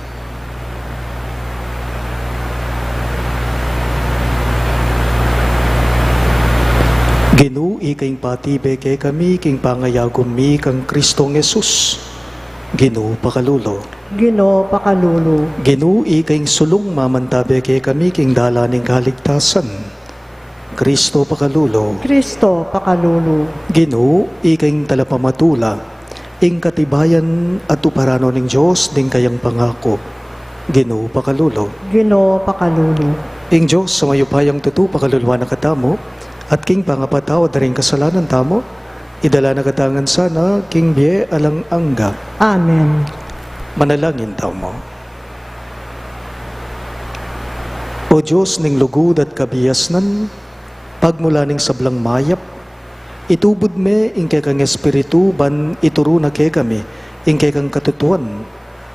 Ginu ikaing patibe kay kami king pangayagom mi kang Kristong Jesus. Ginu pakalulo. Gino pakalulu. Ginu ikaing sulong mamantabe kay kami king dalaning kaligtasan. Kristo pakalulo. Kristo pakalulu. Ginu ikaing talapamatula. Ing katibayan at uparano ng Diyos ding kayang pangako. Ginu pakalulo. Gino pakalulu. Ing Diyos sa mayupayang tutu pakaluluwa na katamo, at king pangapataw na rin kasalanan tamo, idala na katangan sana, king biye alang angga. Amen. Manalangin tamo. O Diyos ning lugod at kabiyasnan, pagmula ning sablang mayap, itubod me ing kay kang espiritu ban ituro na kay kami, ing kay kang katutuan,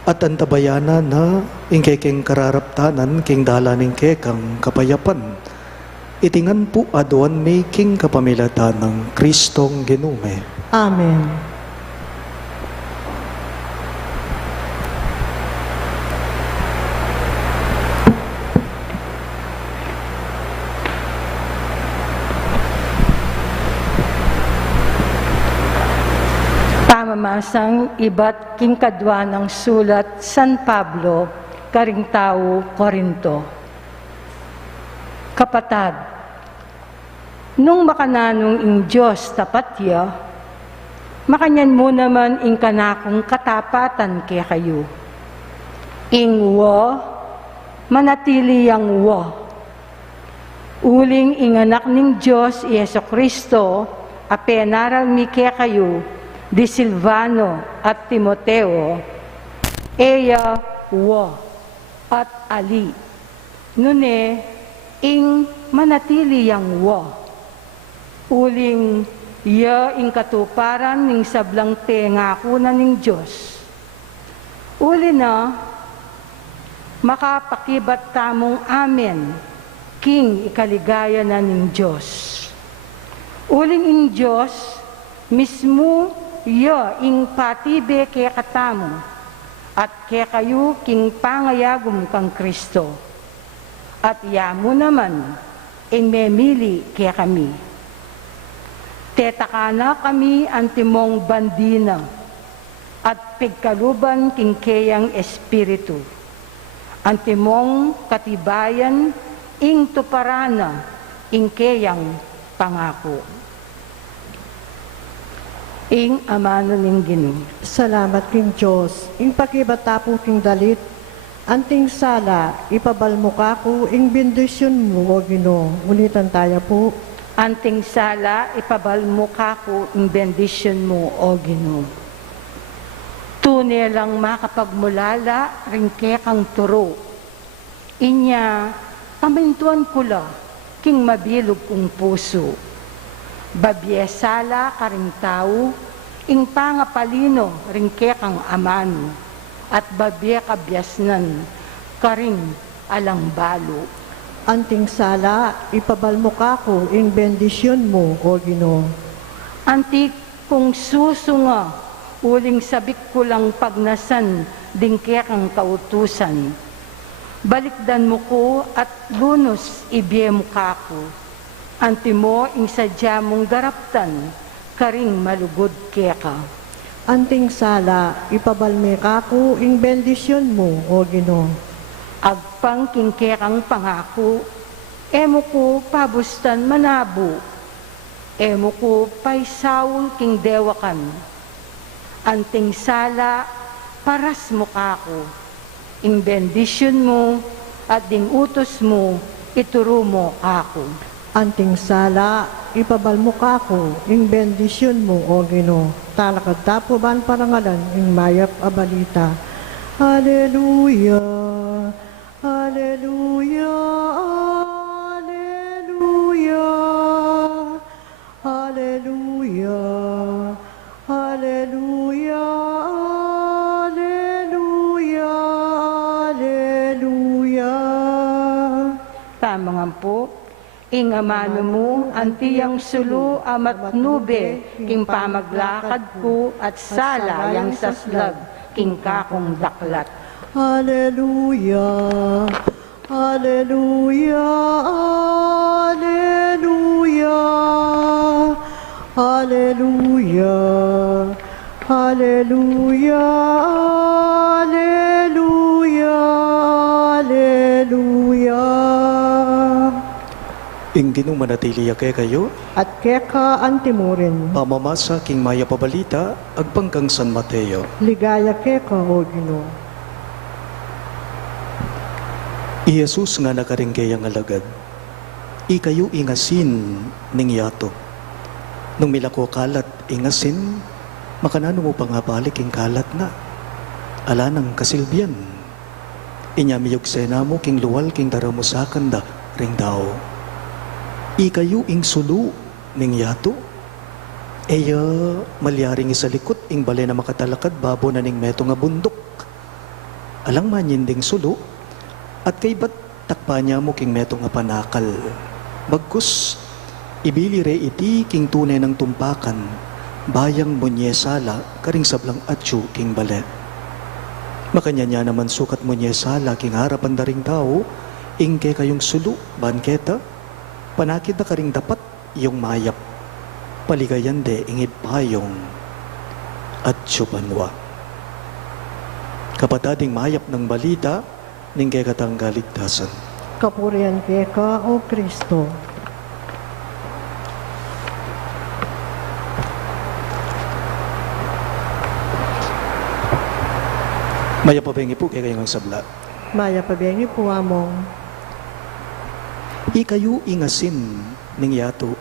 at antabayana na ing kay kang kararaptanan, king dalaning kay kang kapayapan. Itingan po aduan making kapamilatan ng Kristong Ginume. Amen. Pamamasang iba't kingkadwa ng sulat San Pablo, Karingtao, Corinto. Kapatad, nung makananong ing Diyos tapatya, makanyan mo naman ing kanakong katapatan kaya kayo. Ing wo, manatili yang wo. Uling ing anak ning Diyos, Yeso Kristo, apenaral mi kaya kayo, di Silvano at Timoteo, eya wo, at ali. Nune, ing manatili yang uling ya ing katuparan ning sablang ngako na ning Diyos. Uli na, makapakibat tamong amen, king ikaligaya na ning Diyos. Uling ing Diyos, mismo ya ing patibe kaya katamo, at kaya kayo king pangayagom kang Kristo. At yamo naman, ing memili kaya kami. Tetakana kami antimong bandina, at pigkaluban king kayang espiritu. Antimong katibayan, ing tuparana, ing kayang pangako. Ing amano ning Ginoo. Salamat king Diyos, ing pakibatapo king dalit, anting sala, ipabalmuka ko, ing bendisyon mo, o Ginoo. Ulitan tayo po. Anting sala, ipabalmuka ko, ing bendisyon mo, o Ginoo. Tunay lang makapagmulala, ringke kang turo. Inya, pamintuan ko la, king mabilog kong puso. Babyesala karing tao, ing pangapalino ringke kang amano, at babye kabyasnan karing alang balo. Anting sala, ipabalmuka ko, ing bendisyon mo, o Ginoo. Antik kung susunga, uling sabik ko lang pagnasan, dingke kang kautusan. Balikdan mo ko at lunos ibye mo kako. Anti mo ing sadya mong daraptan, karing malugod keka. Anting sala, ipabalmeka ko, ing bendisyon mo, o Ginoo. Agpang kingkekang pangako, emo ko pabustan manabo, emo ko paisawul king dewakan. Anting sala, paras mo kako, ing bendisyon mo, at ding utos mo, ituro mo ako. Anting sala, ipabalmuka ko, ing bendisyon mo, o Ginoo. Talakad tapo ban parangalan, ing mayap a balita. Hallelujah, Hallelujah, Hallelujah, Hallelujah, Hallelujah, Hallelujah, Hallelujah. Tama nga po. Ing amano mo, antiyang sulu amat nube, king pamaglakad ko at sala yang saslag, king kakong daklat. Hallelujah, Hallelujah, Hallelujah, Hallelujah, Hallelujah, Hallelujah, Hallelujah. Ing Ginoo manatili kay kayo, At keka antimurin, pamamasa king maya pabalita, agpangkang San Mateo. ligaya keka, o Ginoo. I Jesus nga nakaringgayang alagad, ikayo ingasin ning yato. Nung milako kalat ingasin, makanano mo pangabalik ing kalat na. Ala nang kasilbian. Inyamiyog sena mo king luwal king daramusakan da ring dao. Ikayo ing sulu ning yato. Eya malyaring isalikot ing balay na makatalakad babo na ning meto nga bundok. Alang manyinding sulu, at kay ba't takpa niya mo king meto nga panakal. Bagkus, ibili re iti king tunay ng tumpakan, bayang munyesala karing sablang atsu king bale. Makanya niya naman sukat munyesala king harapan daring tao, ingke kayong sulu, banketa, panakit na karing dapat yung mayap, paligayan de ingip payong atsu panwa. Kapatading mayap ng balita, ning kay katang kaligtasan. Kapurihan keka, o Kristo. Maya pabengi po kay kayong sabla. Maya pabengi po among. Ikayo ingasin ning yato.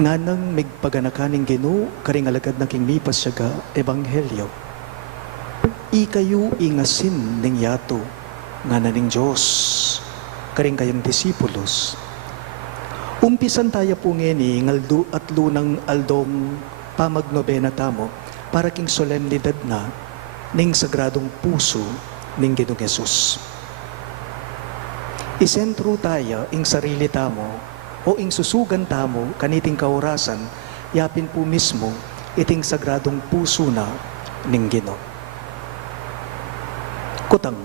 Nga nang migpaganakaning Ginoo karing alagad na king lipas siya ga ebanghelyo. Ikayo ingasin ning yato nga na ning Diyos. karing kayang disipulos. Umpisan tayo po ngeni ngaldo at lunang aldong pamagnobena tamo para king solemnidad na ning sagradong puso ning Ginoong Hesus. Isentro tayo ing sarili tamo o ing susugan tamo kaniting kaorasan yapin po mismo iting sagradong puso na ning Ginoo. Kutang,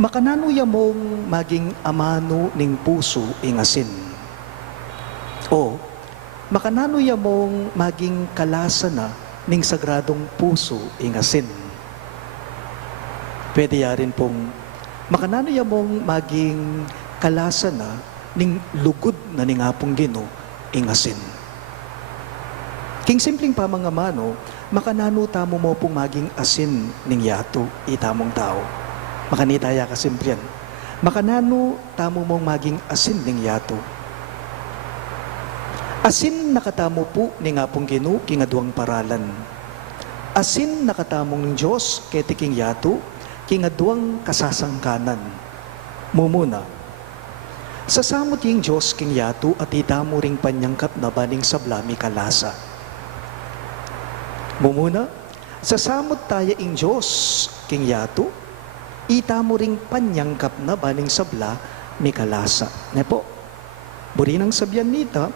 makananuya mong maging amano ning puso ing asin. O, makananuya mong maging kalasa na ning sagradong puso ing asin. Pwede yarin pong makananuya mong maging kalasa na ning lugod na ning apong Ginoo ing asin. King simpleng pamangamano, makanano tamo mo pong maging asin ning yato itamong tao. Makanitaya ka simplian. Makanano tamo mong maging asin ning yato. Asin nakatamo po ning apong Ginoo king aduang paralan. Asin nakatamong ning Dios ket king yato king aduang kasasangkanan. Mumuna. Sa samot yung Diyos king yato at itamo ring panyangkap na baning sablami kalasa. Mumuna, sa samot tayo ing Diyos king yato, itamo ring panyangkap na baning sabla mi kalasa. Ne po, buri nang sabyan nita,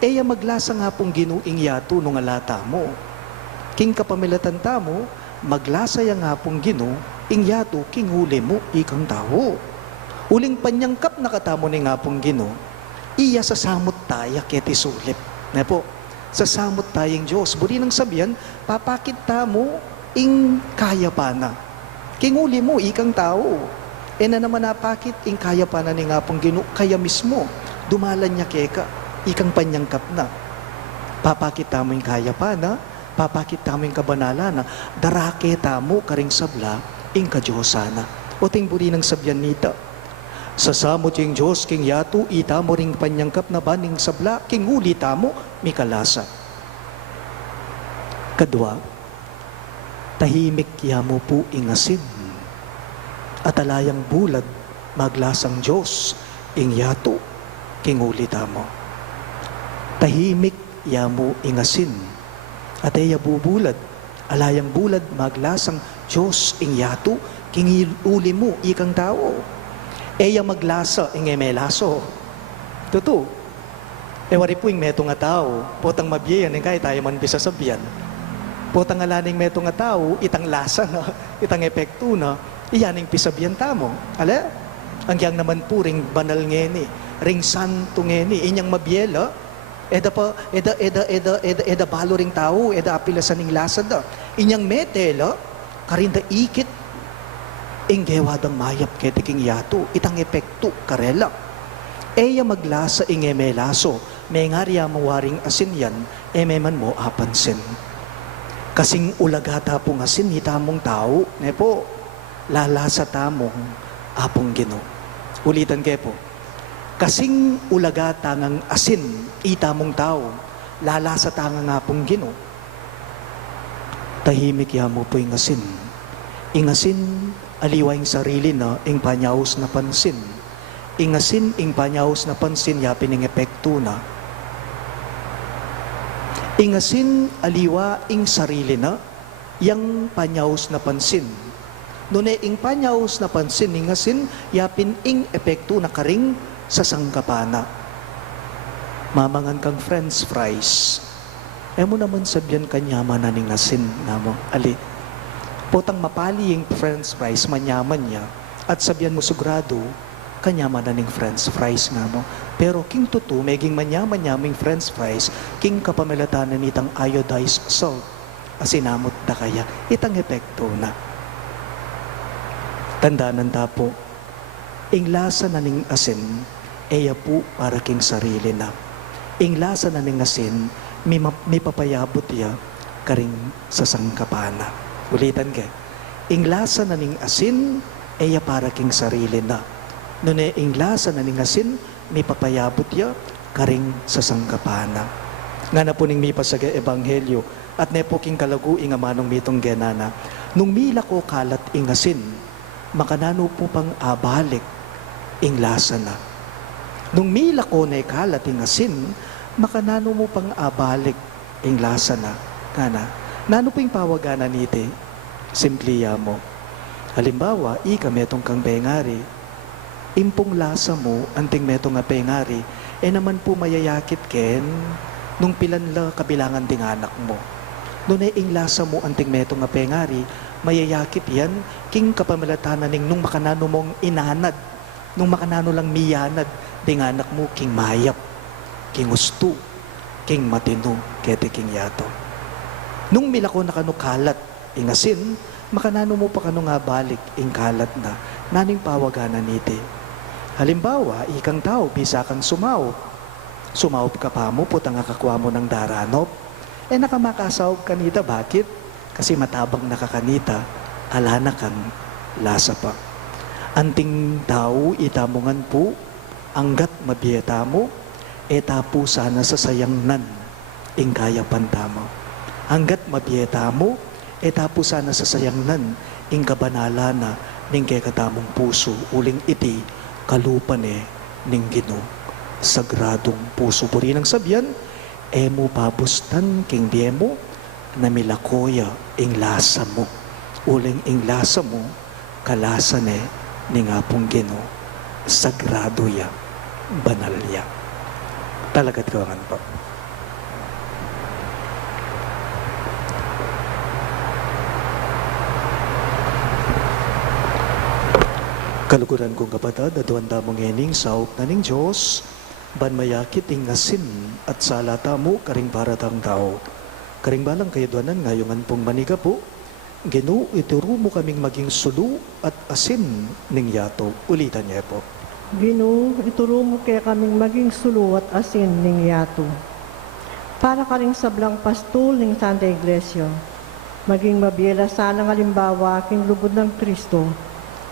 eya maglasa nga pong ginuing yato nung alata mo. King kapamilatan tamo, maglasa ya nga pong ginu, ing yato king huli mo ikang tao. Uling panyangkap nakatamo ni nga pong Ginoo, iya sa samot taya keti sulip. Ne po, sa samot tayong Diyos. Buri nang sabihan, papakit tamo ing kaya pa na. Kinguli mo, ikang tao. E na naman napakit ing kaya pa na ni nga pong Ginoo, kaya mismo, dumalan niya keka, ikang panyangkap na. Papakit tamo ing kaya pa na, papakit tamo ing kabanala na, darake tamo karing sabla, ing kadyosana. O ting buri nang sabihan nita, sa samot yung Diyos, king yato, ita mo ring panyangkap na baning sabla, king uli tamo, mi kalasa. Kadwa, tahimik yamo po ingasin, at alayang bulad, maglasang Diyos, ing yato, king uli tamo. Tahimik yamo ingasin, at eya bubulad, alayang bulad, maglasang Diyos, ing yato, king uli mo, ikang tao. Eya maglasa, ing emelaso. Totoo. Ewari po ing meto nga tao, potang mabiyan, ing kaya tayo man bisa sabihan. Potang alaning meto nga tao, itang lasa na, itang epekto na, iyaning pisabihan tamo. Ala, ang yang naman po ring banal ngeni, ring santo ngeni, inyang mabiyela, eda balo ring tao, eda apilasan ning lasa da. Inyang metela, karinda ikit, ing gewadang mayap ketiking yato, itang epekto karela. Eya maglasa ing emelaso, may ngarya mawaring asin yan, ememan mo apansin. Kasing ulagata pong asin, hitamong tao, ne po, lalasa tamong apong Ginoo. Ulitan kayo po. Kasing ulagata ngang asin, itamong tao, lalasa tangang apong Ginoo. Tahimik yamo po ing asin. Ingasin, aliwang sarili na ing panyaos na pansin. Ingasin ing panyaos na pansin yapin ing epekto na. Ingasin aliwa ing sarili na yang panyaos na pansin. Nune ing panyaos na pansin ingasin yapin ing epekto na karing sa sangkapana. Mamangan kang french fries. Emo naman sabyan kanyaman na ning asin namo. Ali. Potang mapali yung french fries, manyaman niya, at sabihan mo sugrado, kanyaman na ning french fries nga mo. Pero king tutu, meging manyaman-yaming french fries, king kapamilatanan itang iodized salt, asinamot na kaya, itang epekto na. Tandaanan ta po, ing lasa na ning asin, eya po para king sarili na. Ing lasa na ning asin, may papayabot ya, karing sa sangkapana. Ulitan ka. Ing lasa na ning asin, eya para king sarili na. Nune ing lasa na ning asin, may papayabot ya, karing sa sangkapana. Nga na po ning may pasaga ebanghelyo, at nepo king kalagu ing amanong mitong genana. Nung mila ko kalat ing asin, makanano po pang abalik, ing lasa na. Nung mila ko na ikalat ing asin, makanano mo pang abalik ing lasa na. Kana, nano po yung pawagana niti? Simpliya mo. Halimbawa, ika metong kang bengari, impong lasa mo, anting metong nga bengari, naman po mayayakit ken, nung pilan la kabilangan ding anak mo. Nung ing lasa mo, anting metong nga bengari, mayayakit yan, king kapamalatanan ning nung makanano mong inanad, nung makanano lang miyanad, ding anak mo, king mayap, king gusto, king matino, kete king yato. Nung milako na kanukalat, ingasin, makanano mo pa kano nga balik, ing kalat na, naning pawaganan niti. Halimbawa, ikang tao, bisa kang sumawop. Sumawop ka pa mo, putang kakwa mo ng daranop. Nakamakasawop kanita, bakit? Kasi matabang nakakanita, alana kang lasa pa. Anting tao, itamungan po, anggat mabiyeta mo, tapo sana sa sayangnan, ing kaya pantamo. Anggat mabiyeta mo, tapo sana sa sayangnan, ing kabanala na, ning kay katamong puso, uling iti, kalupan ning Ginoo. Sagradong puso po rin ang sabyan, emo pabustan king diemo, na milakoya ing lasa mo. Uling ing lasa mo, kalasa ning apong Ginoo. Sagrado ya, banal ya. Talaga't kawangan po. Kaluguran kong kapatid, aduan damong hening saop na ning Diyos, ban mayakit ing asin at salata mo karing paratang tao. Karing balang kayaduanan ngayongan pong maniga po, Ginoo ituro mo kaming maging sulu at asin ning yato. Ulitan niya po. Ginoo, ituro mo kaya kaming maging sulu at asin ning yato. Para ka ring sablang pastol ning Santa Iglesia, maging mabiyela sana ng halimbawa aking lubod ng Kristo,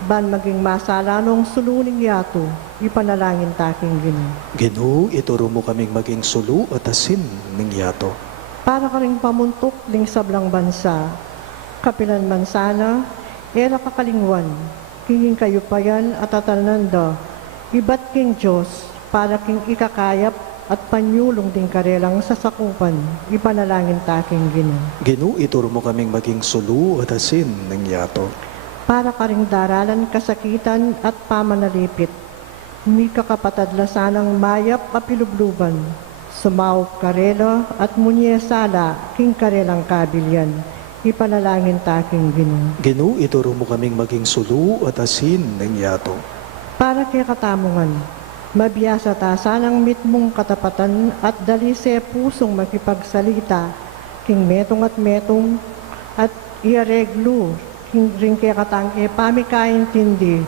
ban maging masalanong suluning yato, ipanalangin taking Ginoo. Ginoo, ituro mo kaming maging sulu at asin ning yato. Para ka ring pamuntok ning sablang bansa, kapilan man sana, era kakalingwan, kinging kayo pa yan at atananda, ibat king Diyos, para king ikakayap at panyulong din karelang sasakupan, ipanalangin taking Ginoo. Ginoo, ituro mo kaming maging sulu at asin ning yato. Para ka ring daralan kasakitan at pamanalipit, hindi ka kapatadlasanang mayap apilubluban, sumawop karela at munyesala king karelang kabilyan, ipanalangin taking Ginoo. Ginoo, ituro mo kaming maging sulu at asin ning yato. Para kay katamungan, mabiyasa ta sanang mitmong katapatan at dalise pusong makipagsalita, king metong at iareglo, king ring kay katang pamikaintindi,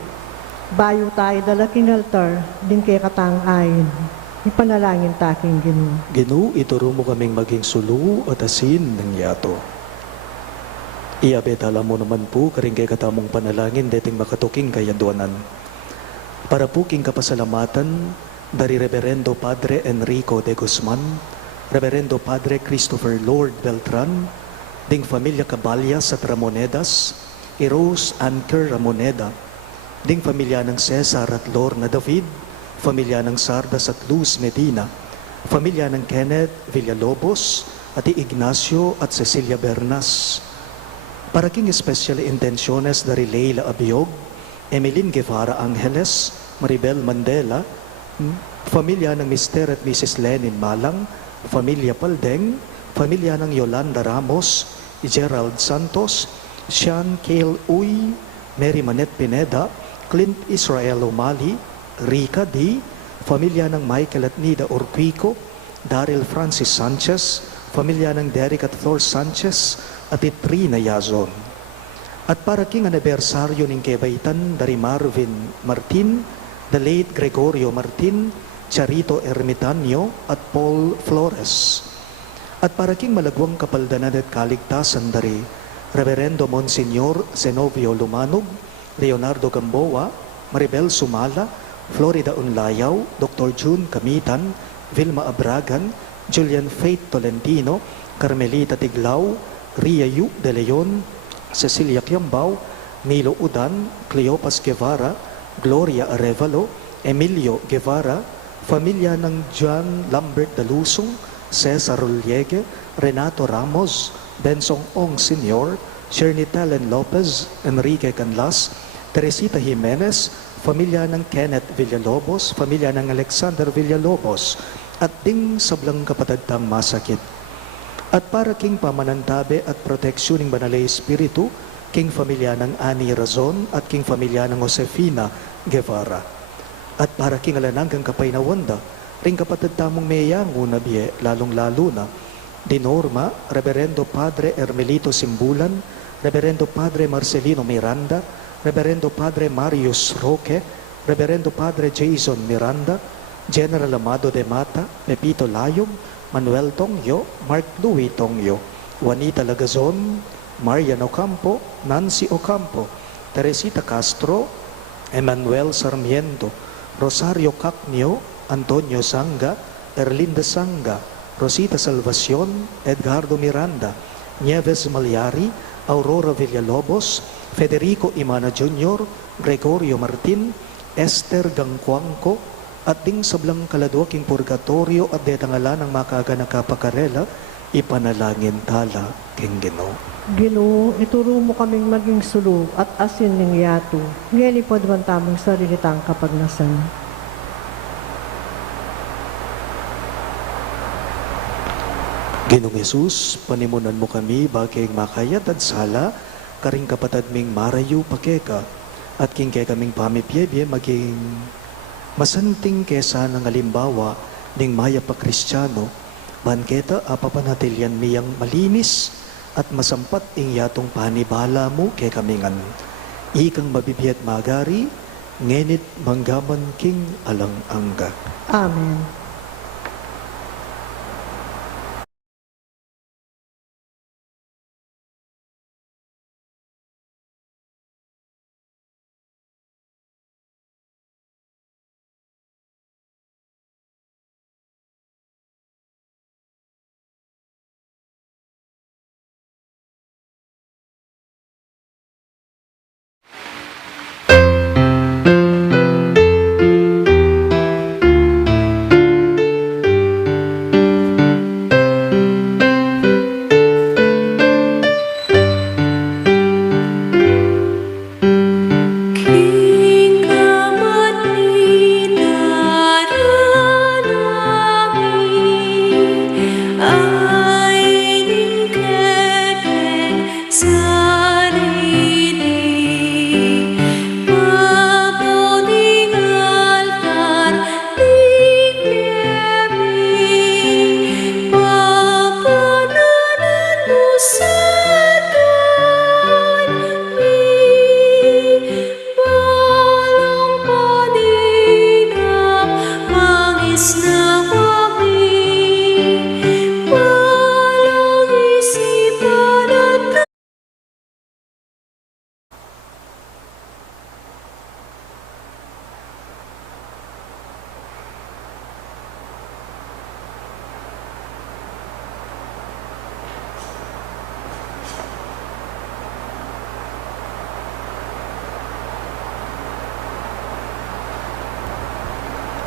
bayo tayo dalaking altar, din kay katang ayin. Ipanalangin taking Ginoo. Ginoo, ituro mo kaming maging sulu at asin ng yato. Iabetala mo naman po karing kay katamong panalangin deting makatuking kayaduanan. Para po king kapasalamatan dari Reverendo Padre Enrico de Guzman, Reverendo Padre Christopher Lord Beltran, ding familia Cabalya sa Ramonedas, Rose Anker Ramoneda, ding familia ng Cesar at Lorna David, familia ng Sardas at Luz Medina, familia ng Kenneth Villalobos, at Ignacio at Cecilia Bernas. Para king special intenciones dari Leila Abiog, Emeline Guevara Angeles, Maribel Mandela, familia ng Mr. at Mrs. Lenin Malang, familia Paldeng, familia ng Yolanda Ramos, Gerald Santos, Sean Cale Uy, Mary Manette Pineda, Clint Israel O'Malley, Rica D, familia ng Michael at Nida Orquico, Daryl Francis Sanchez, familia ng Derek at Thor Sanchez, at Itrina Yazon. At para king anibersaryo ning kebaitan dari Marvin Martin, the late Gregorio Martin, Charito Ermitanio, at Paul Flores. At para king malagwang kapaldanan at kaligtasan dari Reverendo Monsignor Zenobio Lumanog, Leonardo Gamboa, Maribel Sumala, Florida Unlayaw, Dr. June Kamitan, Vilma Abragan, Julian Faith Tolentino, Carmelita Tiglao, Ria Yu De Leon, Cecilia Quiambao, Milo Udan, Cleopas Guevara, Gloria Arevalo, Emilio Guevara, pamilya ng John Lambert Dalusong, Cesar Rollegue, Renato Ramos, Bensong Ong Sr., Shirley Talen Lopez, Enrique Canlas, Teresita Jimenez, pamilya ng Kenneth Villalobos, pamilya ng Alexander Villalobos, at ding sablang kapatadtang masakit. At para king pamanantabe at proteksyon ng Banalay Espiritu, king pamilya ng Ani Razon at king pamilya ng Josefina Guevara. At para king alananggang kapay na wanda, ring kapatid tamong mayango na biye, lalong-lalo na, di Norma, Reverendo Padre Ermelito Simbulan, Reverendo Padre Marcelino Miranda, Reverendo Padre Marius Roque, Reverendo Padre Jason Miranda, General Amado de Mata, Pepito Layong, Manuel Tongyo, Mark Louis Tongyo, Juanita Lagazon, Marian Ocampo, Nancy Ocampo, Teresita Castro, Emmanuel Sarmiento, Rosario Cacnio, Antonio Sanga, Erlinda Sanga, Rosita Salvacion, Edgardo Miranda, Nieves Malyari, Aurora Villalobos, Federico Imana Jr., Gregorio Martin, Esther Gangcuangco, at ding sablang kaladwaking purgatorio at detangalan ng makaga nakapakarela, ipanalangin tala king Ginoo. Ginoo, ituro mo kaming maging sulog at asin ng yato. Ngayon ipodwan tamang sarilitang kapagnasan. Ginoong Jesus, panimunan mo kami bagay makayat at sala, karing kapatad ming marayu pakeka, at king kaya kaming pamipyebye maging masanting kesa ng alimbawa ning maya pa Kristiyano, banketa apapanatilyan miyang malinis at masampat ing yatong panibala mo kay kamingan. Ikang mabibiyat magari, ngenit manggaman king alang angga. Amen.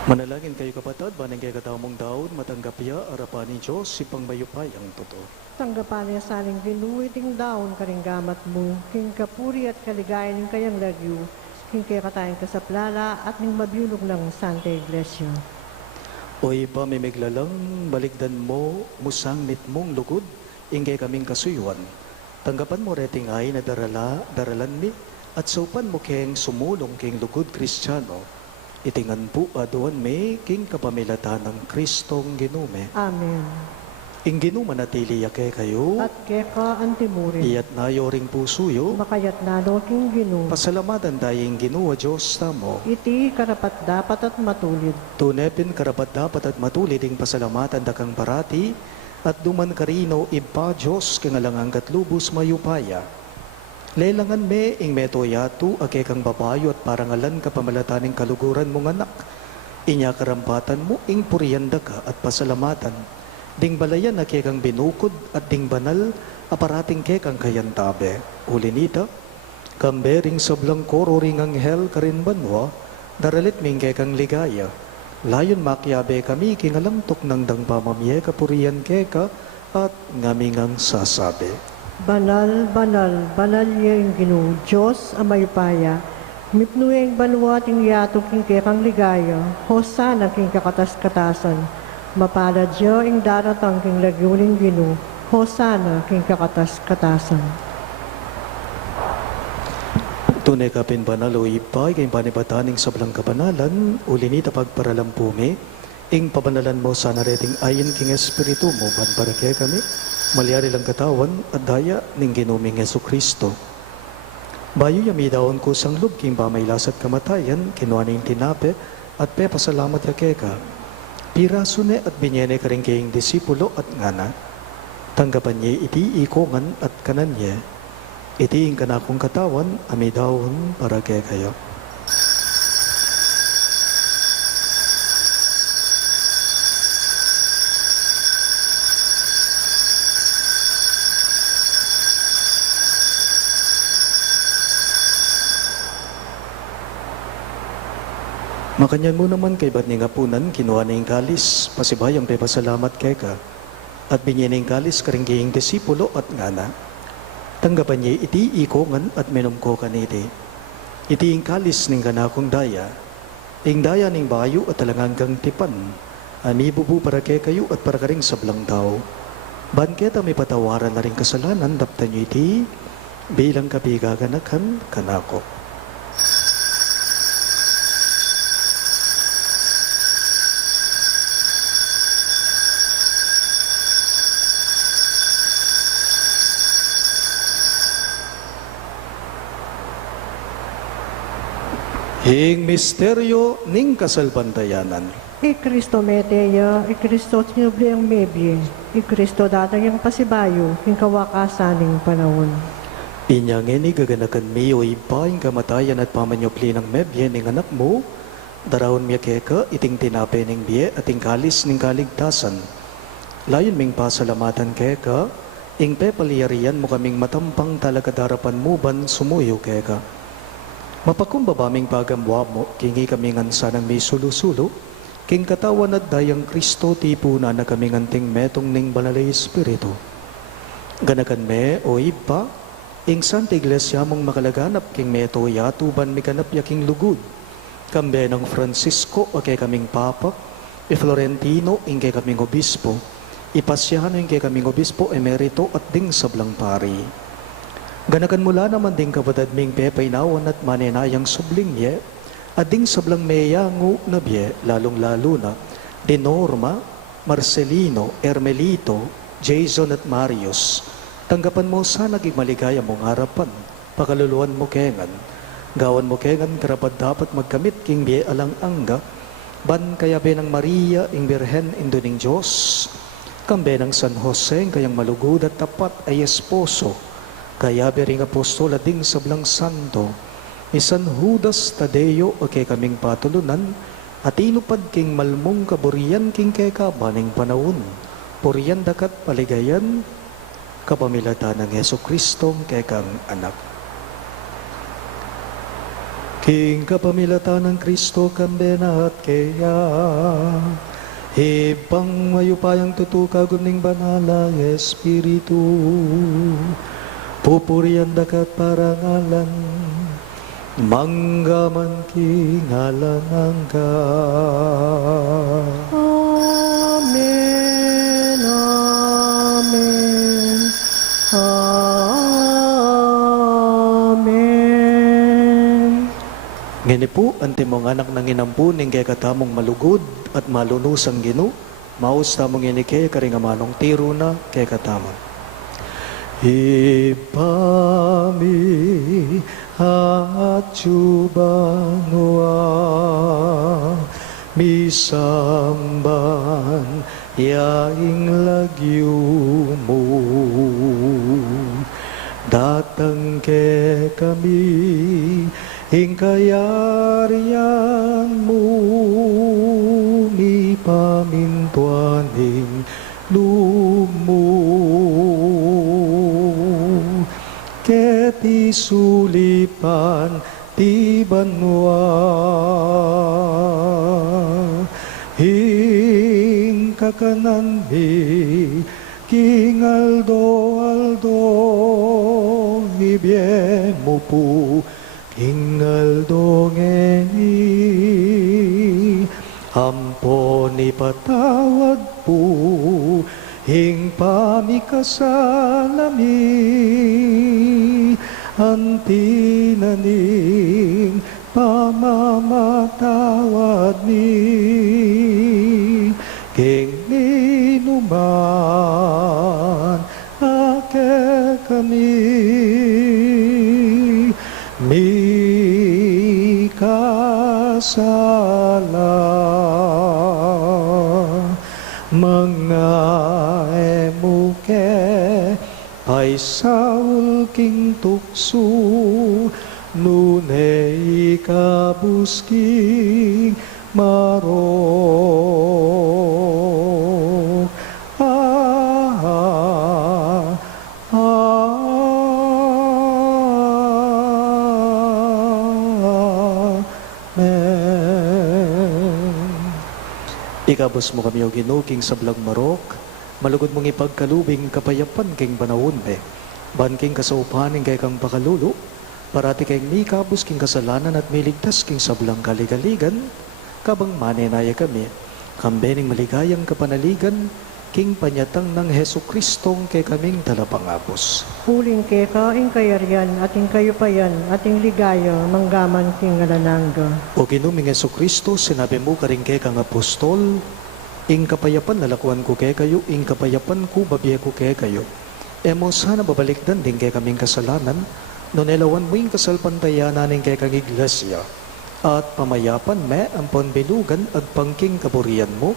Manalangin kayo kapatid, banang kay katamong daon, matanggap ya, arapan ni Diyos, si pangmayupay ang totoo. Tanggapan niya sa aling ginuwiting daon karing gamat mo, king kapuri at kaligayan ng kayang lagyo, king kaya katayin ka sa plala at ning mabiyulog ng Santa Iglesia. O iba may meglalang, balikdan mo, musangit mong lugod, ingay kaming kasuyuan. Tanggapan mo reting ay na daralan mi, at sopan mo keng sumulong keng lugod Kristiyano, itingan po aduan may king kapamilatan ng Kristong Ginume. Amen. Ing Ginuman natili yake kayo, At keka antimurin, iyat na yoring pusuyo, makayat na king Ginoo. pasalamatan tayong Ginoo Diyos tamo. Iti karapat dapat at matulid. Tunepin karapat dapat at matulid ing pasalamatan dakang parati, at duman karino iba Diyos kangalangang katlubos mayupaya. Lelangan me ing metoyatu ake kang babayo at parangalan kapamalataning kaluguran mong anak. Inya karampatan mo ing puriyanda ka at pasalamatan. Ding balayan ake kang binukod at ding banal aparating ke kang kayantabe. Ulinita, kambering sablang koro ring anghel karin banwa, daralit ming kekang ligaya. Layon makyabe kami kingalamtok ng dang pamamye kapurian keka at ngamingang sasabi. Banal, banal, banal yung Ginoo, Diyos amay paya. Mipnueng banuating yato king kekang ligaya, hosana king kakatas-katasan. Mapalad yo ing daratang king laguning Ginoo, hosana king kakatas-katasan. Tunay ka pinbanalo ipay, kayong panibataning sablang kabanalan, ulinita pagparalampume, ing pabanalan mo sa nareting ayin king Espiritu mo, ban para kaya kami, malyari lang katawan at daya ning ginuming Yesu Kristo. Bayo yami daon ko sang lub king pamaylasat kamatayan, kinuha ning tinape, at pepasalamat ya keka. Piraso ne at binyene ka rin kayong disipulo at ngana, tanggapan niya iti ikongan at kanan niya, itiing ka na akong katawan, amidawon para kaya kayo. Makanyan mo naman kay ba't ningapunan, kinuha na yung kalis, pasibayang pepasalamat kay ka, at binyan na yung kalis karingging disipulo at ngana. Tanggapan niya iti ikongan at minom ko kaniti. Iti ing kalis ning kanakong daya, ing daya ning bayo at talangang kang tipan, amibubu para kay kayo at para karing sablang tao. Ban keta may patawaran na rin kasalanan, daptan niyo iti, bilang kapigaganakan kanako. Hing misteryo ning kasalbantayanan. Kristo meteya, Kristo tinubli ang mebye, Kristo datang yung pasibayo, yung kawakasaning panahon. Inyangin gaganakan miyo ipaing kamatayan at pamanyopli ng mebye ning anak mo, darawon miya keka iting tinape ning biye at ing kalis ning kaligtasan. Layon ming pasalamatan keka, ing pepaliyarian mo kaming matampang talaga darapan mo ban sumuyo keka. Mapakumbabaming pagamwa mo, kingi kami ngansa ng may sulusulo, king katawan at dayang Kristo tipo na kami nganting metong ning banalay Espiritu. Ganakan me o iba, ing Santa Iglesia mong makalaganap king meto yatuban mi kanap yaking lugod. Kambe ng Francisco o kay kaming Papa, e Florentino ing kay kaming Obispo, ipasyano ing kay kaming Obispo emerito at ding sablang pari. Ganakan mula naman ding kabadad ming pepaynawan at maninayang subling ye, at ding sablang meyango na biye, lalong-lalo na, de Norma, Marcelino, Ermelito, Jason at Marius. Tanggapan mo sa naging maligaya mong harapan, pakaluluan mo kengan, gawan mo kengan karapat dapat magkamit king biye alang angga, ban kaya benang Maria, ing Birhen, induning Diyos, kambe ng San Jose, kayang malugod at tapat ay esposo, kaya bering apostol ading sablang santo, ni San Judas Tadeo o kay kaming patulunan, at inupad king malmong kaburian king keka baning panahon, puriyan dakat paligayan, kapamilata ng Yesu Kristong kekang anak. King kapamilata ng Kristo kambena at kaya, hipang mayupayang tutukagon ning banala Espiritu, pupurian dakat parangalan, manggaman kingalan angka. Amen, amen, amen. Ngini po, antimong anak ng inampu, ning kay katamong malugod at malunusang ginu, maus tamong ini kay karingamanong tiro na kay katamong. Ipami at chubanwa misamban yaing lagyo mo datang ke kami ing kayarian mo mi pamintuaning lumo keti sulipan ti banwa. Hing kakanan mi King Aldo ibien mo po King Aldo ngeni ampo ni patawad po hing pamikasalami antinaning pamamatawad ni king minuman ake kami mi kasala mga emuke ay saul king tukso nunay kabusking marok Ikabos mo kami o Ginoo king sablang marok, malugod mong ipagkalubing kapayapan king banawon be. Ban king kasaupahanin kay kang pakalulo, parati kayong ni kabos king kasalanan at miligtas king sablang kaligaligan, kabang maninaya kami. Kambening maligayang kapanaligan, king panyatang ng Heso Kristong kay kaming talapangapos. Huling keka, ing kayaryan, ating kayupayan, ating ligaya, manggaman king alanangga. O Ginoong Heso Kristo, sinabi mo karing kay kang apostol, ing kapayapan nalakuan ko kay kayo, ing kapayapan ko babiya ko kay kayo. Emo sana babalikdan din kay kaming kasalanan, no nelawan mo yung kasalpantayanan ng kay kang iglesia, at pamayapan me ang panbilugan at pangking kaburian mo,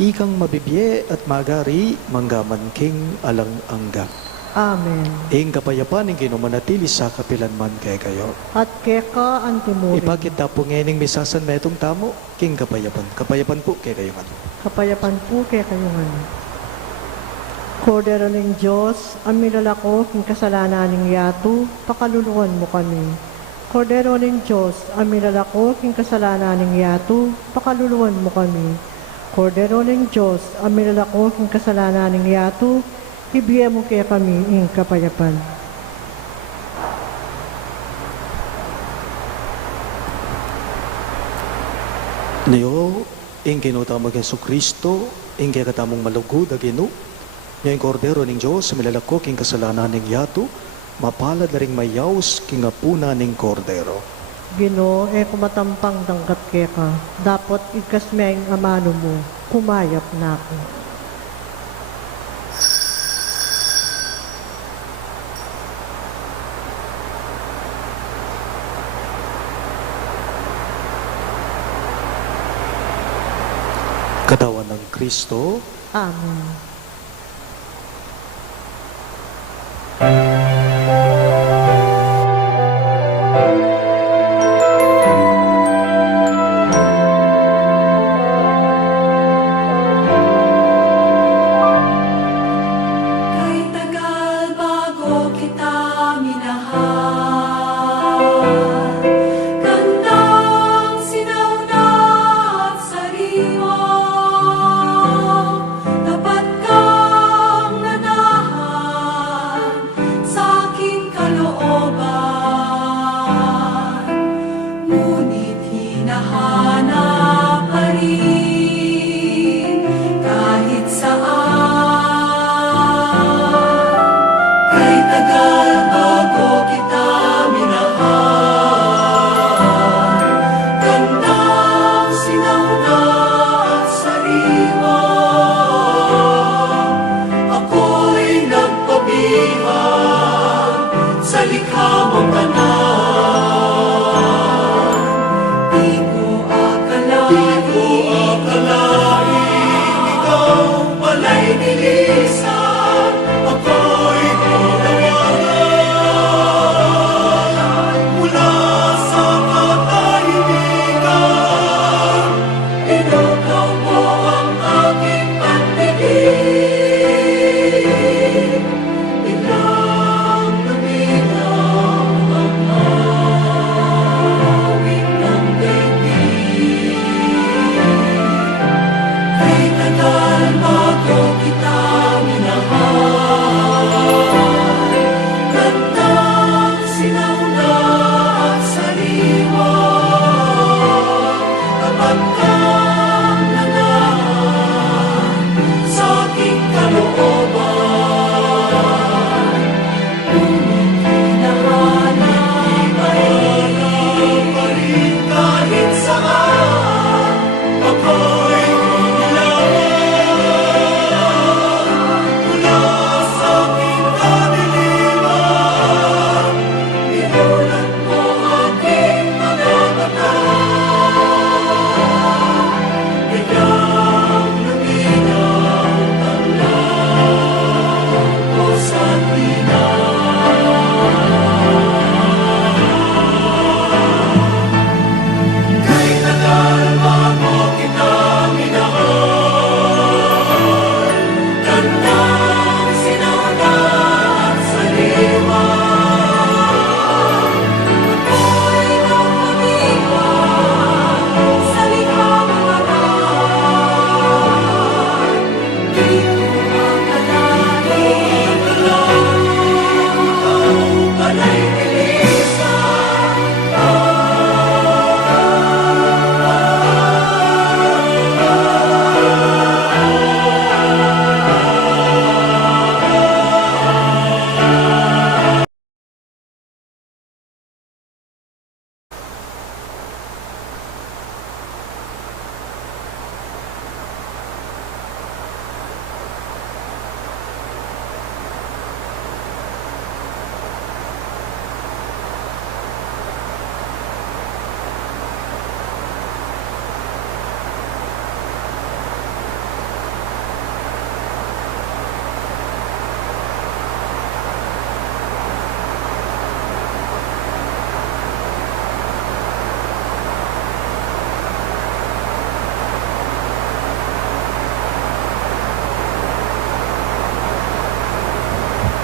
ikang mabibye at magari manggaman king alang angga. Amen. Ing kapayapan ng ginumanatili sa kapilanman kay kayo. At keka antimurin. Ipakita po ngayon misasan metong tamo, king kapayapan. Kapayapan po kay kayo nga. Kapayapan po kay kayungan. Kordero ng Diyos, ang milalako king kasalanan ng yato, pakaluluan mo kami. Kordero ng Diyos, ang milalako king kasalanan ng yato, pakaluluan mo kami. Kordero ng Diyos, ang milalako king kasalanan ng yato, ibiya mo kaya kami ing kapayapan. Niyo, ing kinutamag Yesu Kristo, ing kaya katamong malugod agino, niya ing kordero ng Diyos, milalako king kasalanan ng yato, mapalad na ring mayaws king apuna ng kordero. Ginoo, kumatampang danggat keka, dapat ikasmeng amano mo, kumayap na ako. Katawan ng Kristo, Amen. Kay tagal bago kita minahal, kandang sinauna at sariwa, tapat kang nanahan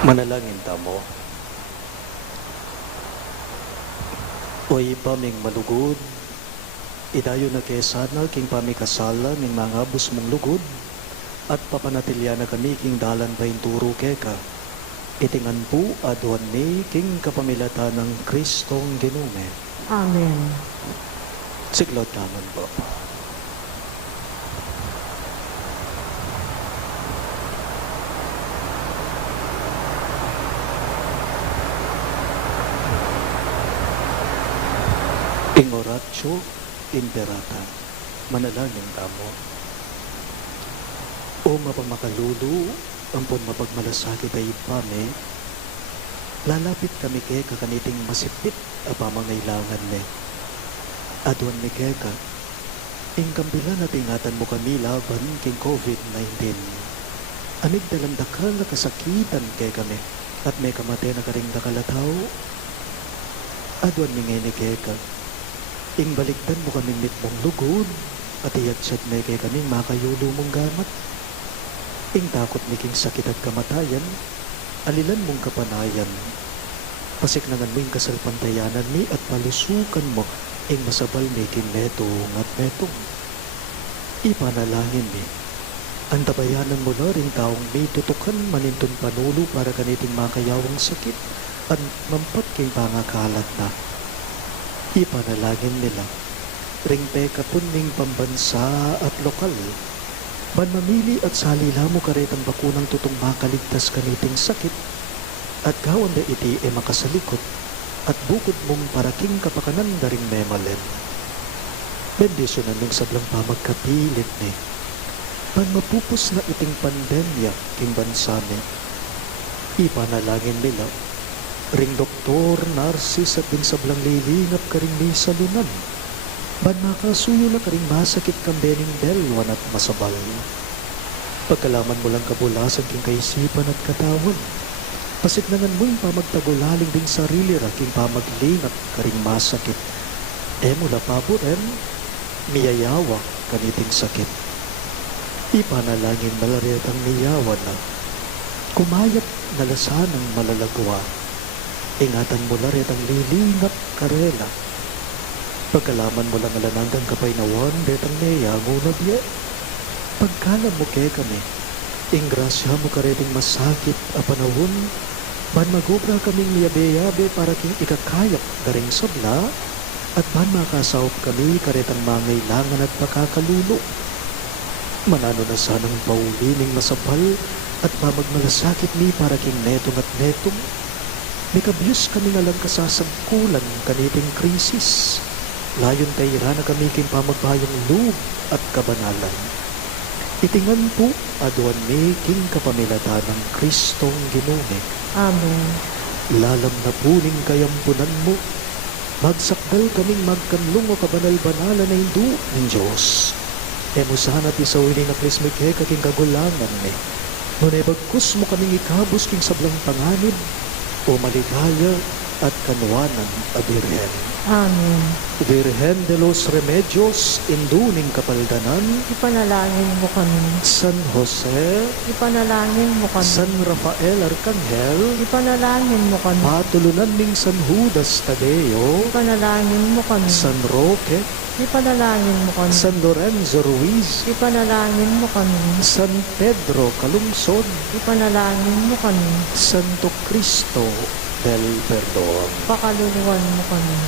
Manalangin tamo. Oy paming malugod, idayo na kay sana king pamikasala ning mga bus mong lugod, at papanatilya na kami king dalan pa turo keka. Itingan po aduan mi king kapamilata ng Kristong Ginume. Amen. Siglot naman po. Ing oratio imperata, manalangin tamo. O mapamakalulu, ampon mapagmalasakit ay pame, lalapit kami kay kakaniting masipit apamangailangan ne. Aduan ni keka, ing kambila na tingatan mo kami laban king COVID-19. Amig dalandakal na kasakitan kay kami, at may kamate na karing nakalataw. Aduan ni ngay ni keka, ing baliktan mo kaming mitmong lugod, at iyadsad may kay kaming makayulo mong gamat. Ing takot ni king sakit at kamatayan, alilan mong kapanayan. Pasiknangan mo ing kasalpantayanan mi at palusukan mo ing masabal mi king metong at metong. Ipanalangin mi, ang tabayanan mo na ring taong may tutukan manintun panulo para kaniting makayawang sakit at mampat king pangakalat na. Ipanalangin nila, ring pekapun ning pambansa at lokal, ban mamili at salila mo karetang bakunang tutong makaligtas kaniting sakit, at gawan na iti e makasalikot, at bukod mong paraking kapakanan na ring memalen. Bendisyonan ng sablang pamagkapilit ni, ban mapupos na iting pandemya king bansa ni. Ipanalangin nila, ring doktor, narsis at din sablang lilingap ka ring may salunan. Ban makasuyo na ka ring masakit kang bening belwan at masabal. Pagkalaman mo lang kabulasan king kaisipan at katawan. Pasiknangan mo yung pamagtagulaling ding sarili ra king pamaglingat ka ring masakit. E mula pabo rin, miyayawa kaniting sakit. Ipanalangin malaret ang miyawa na, kumayat nalasanang malalagwa. Ingatan mo na rin ang lilingap karela. Pagkalaman mo lang alananggang kapaynawan, detang neya ngunod ye. Pagkalam mo kay kami, ingrasya mo ka rin masakit a panahon, ban magubra kaming miyabe-yabe para king ikakayap garing sabla, at ban makasawap kami karetang mangailangan at pakakalulo. Manano na sanang paulining masabal at mamagmalasakit ni para king netong at netong. May kabyos kami nga lang kasasagkulan kaniting krisis. Layon tayra na kami king pamagbayang loob at kabanalan. Itingan po aduan mi king kapamilata ng Kristong Ginume. Amen. Lalam na puning kayampunan mo, magsakdal kaming magkanlong o kabanal-banalan na hindu ng Diyos. Emusahan at isawin na krismike kaking kagulangan ni. Ngunay bagkus mo kaming ikabos king sablang panganib, o maligaya at kanwanan a Birhen. Amen. Virgen de los Remedios, induning kapaldanan, Ipanalangin mo kami. San Jose, Ipanalangin mo kami. San Rafael Arcangel, Ipanalangin mo kami. patulunan ning San Judas Tadeo, Ipanalangin mo kami. San Roque, Ipanalangin mo kami. San Lorenzo Ruiz, Ipanalangin mo kami. San Pedro Calungsod, Ipanalangin mo kami. Santo Cristo del Perdon. Pakaluluwan mo kami.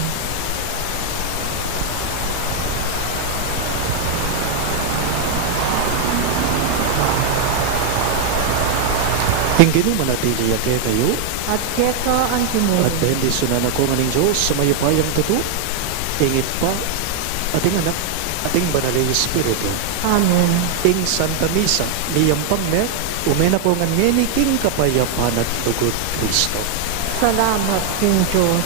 Hindi no manatili kaya kayo, At kesa ang timur. at bendisyonan ako nga ning Diyos sa mayupayang tuto, ingit pa, ating anak, ating banalay Espiritu, Amen. ing Santa Misa, niyampang me, umena ko nga neni king kapayapan at tugot Kristo. Salamat, King Diyos.